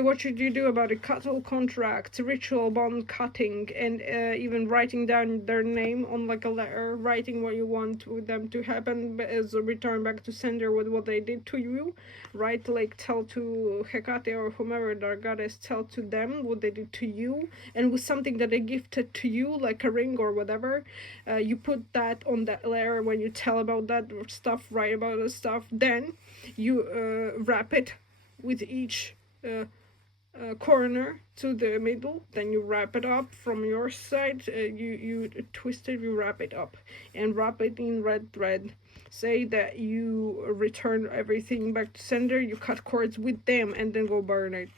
What should you do about a cattle contract, ritual bond cutting, and even writing down their name on, like, a letter, writing what you want with them to happen as a return back to sender with what they did to you, right? Like, tell to Hecate or whomever their goddess, tell to them what they did to you, and with something that they gifted to you, like a ring or whatever, you put that on that letter when you tell about that stuff, write about the stuff, then you wrap it with each corner to the middle, then you wrap it up from your side, you twist it, you wrap it up and wrap it in red thread. Say that you return everything back to sender, you cut cords with them, and then go burn it.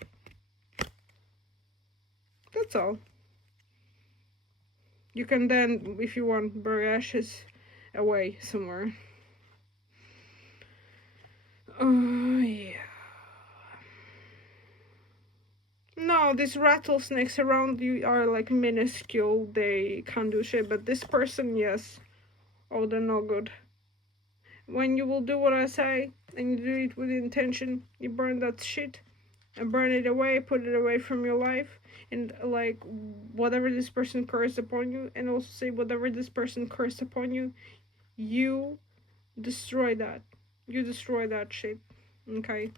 That's all. You can then, if you want, bury ashes away somewhere. Oh yeah. No, these rattlesnakes around you are, like, minuscule. They can't do shit. But this person, yes. Oh, they're no good. When you will do what I say, and you do it with intention, you burn that shit and burn it away, put it away from your life, and, like, whatever this person cursed upon you, and also say whatever this person cursed upon you, you destroy that. You destroy that shit. Okay?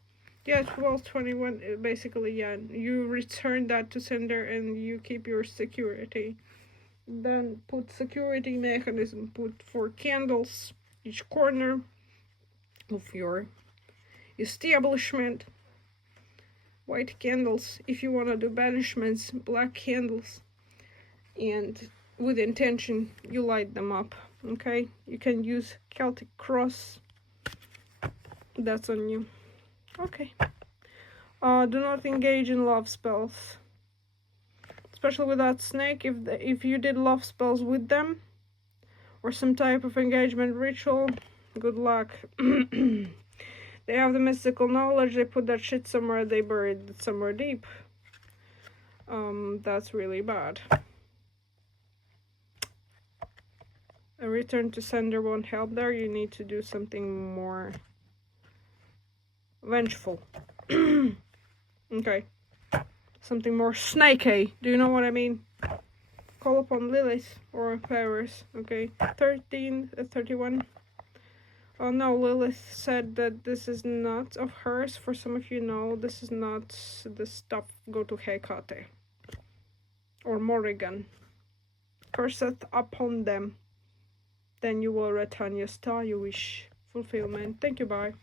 Yeah, 1221, basically, yeah. You return that to sender and you keep your security. Then put security mechanism, put 4 candles each corner of your establishment. White candles if you want to do banishments, black candles. And with intention, you light them up, okay? You can use Celtic cross. That's on you. Okay. Do not engage in love spells. Especially with that snake, if you did love spells with them, or some type of engagement ritual, good luck. They have the mystical knowledge, they put that shit somewhere, they buried it somewhere deep. That's really bad. A return to sender won't help there, you need to do something more vengeful. Okay. Something more snaky, do you know what I mean? Call upon Lilith or Paris, okay? 31. Oh no, Lilith said that this is not of hers. For some of you know, this is not the stuff. Go to Hecate or Morrigan. Curseth upon them. Then you will return your star you wish. Fulfillment. Thank you, bye.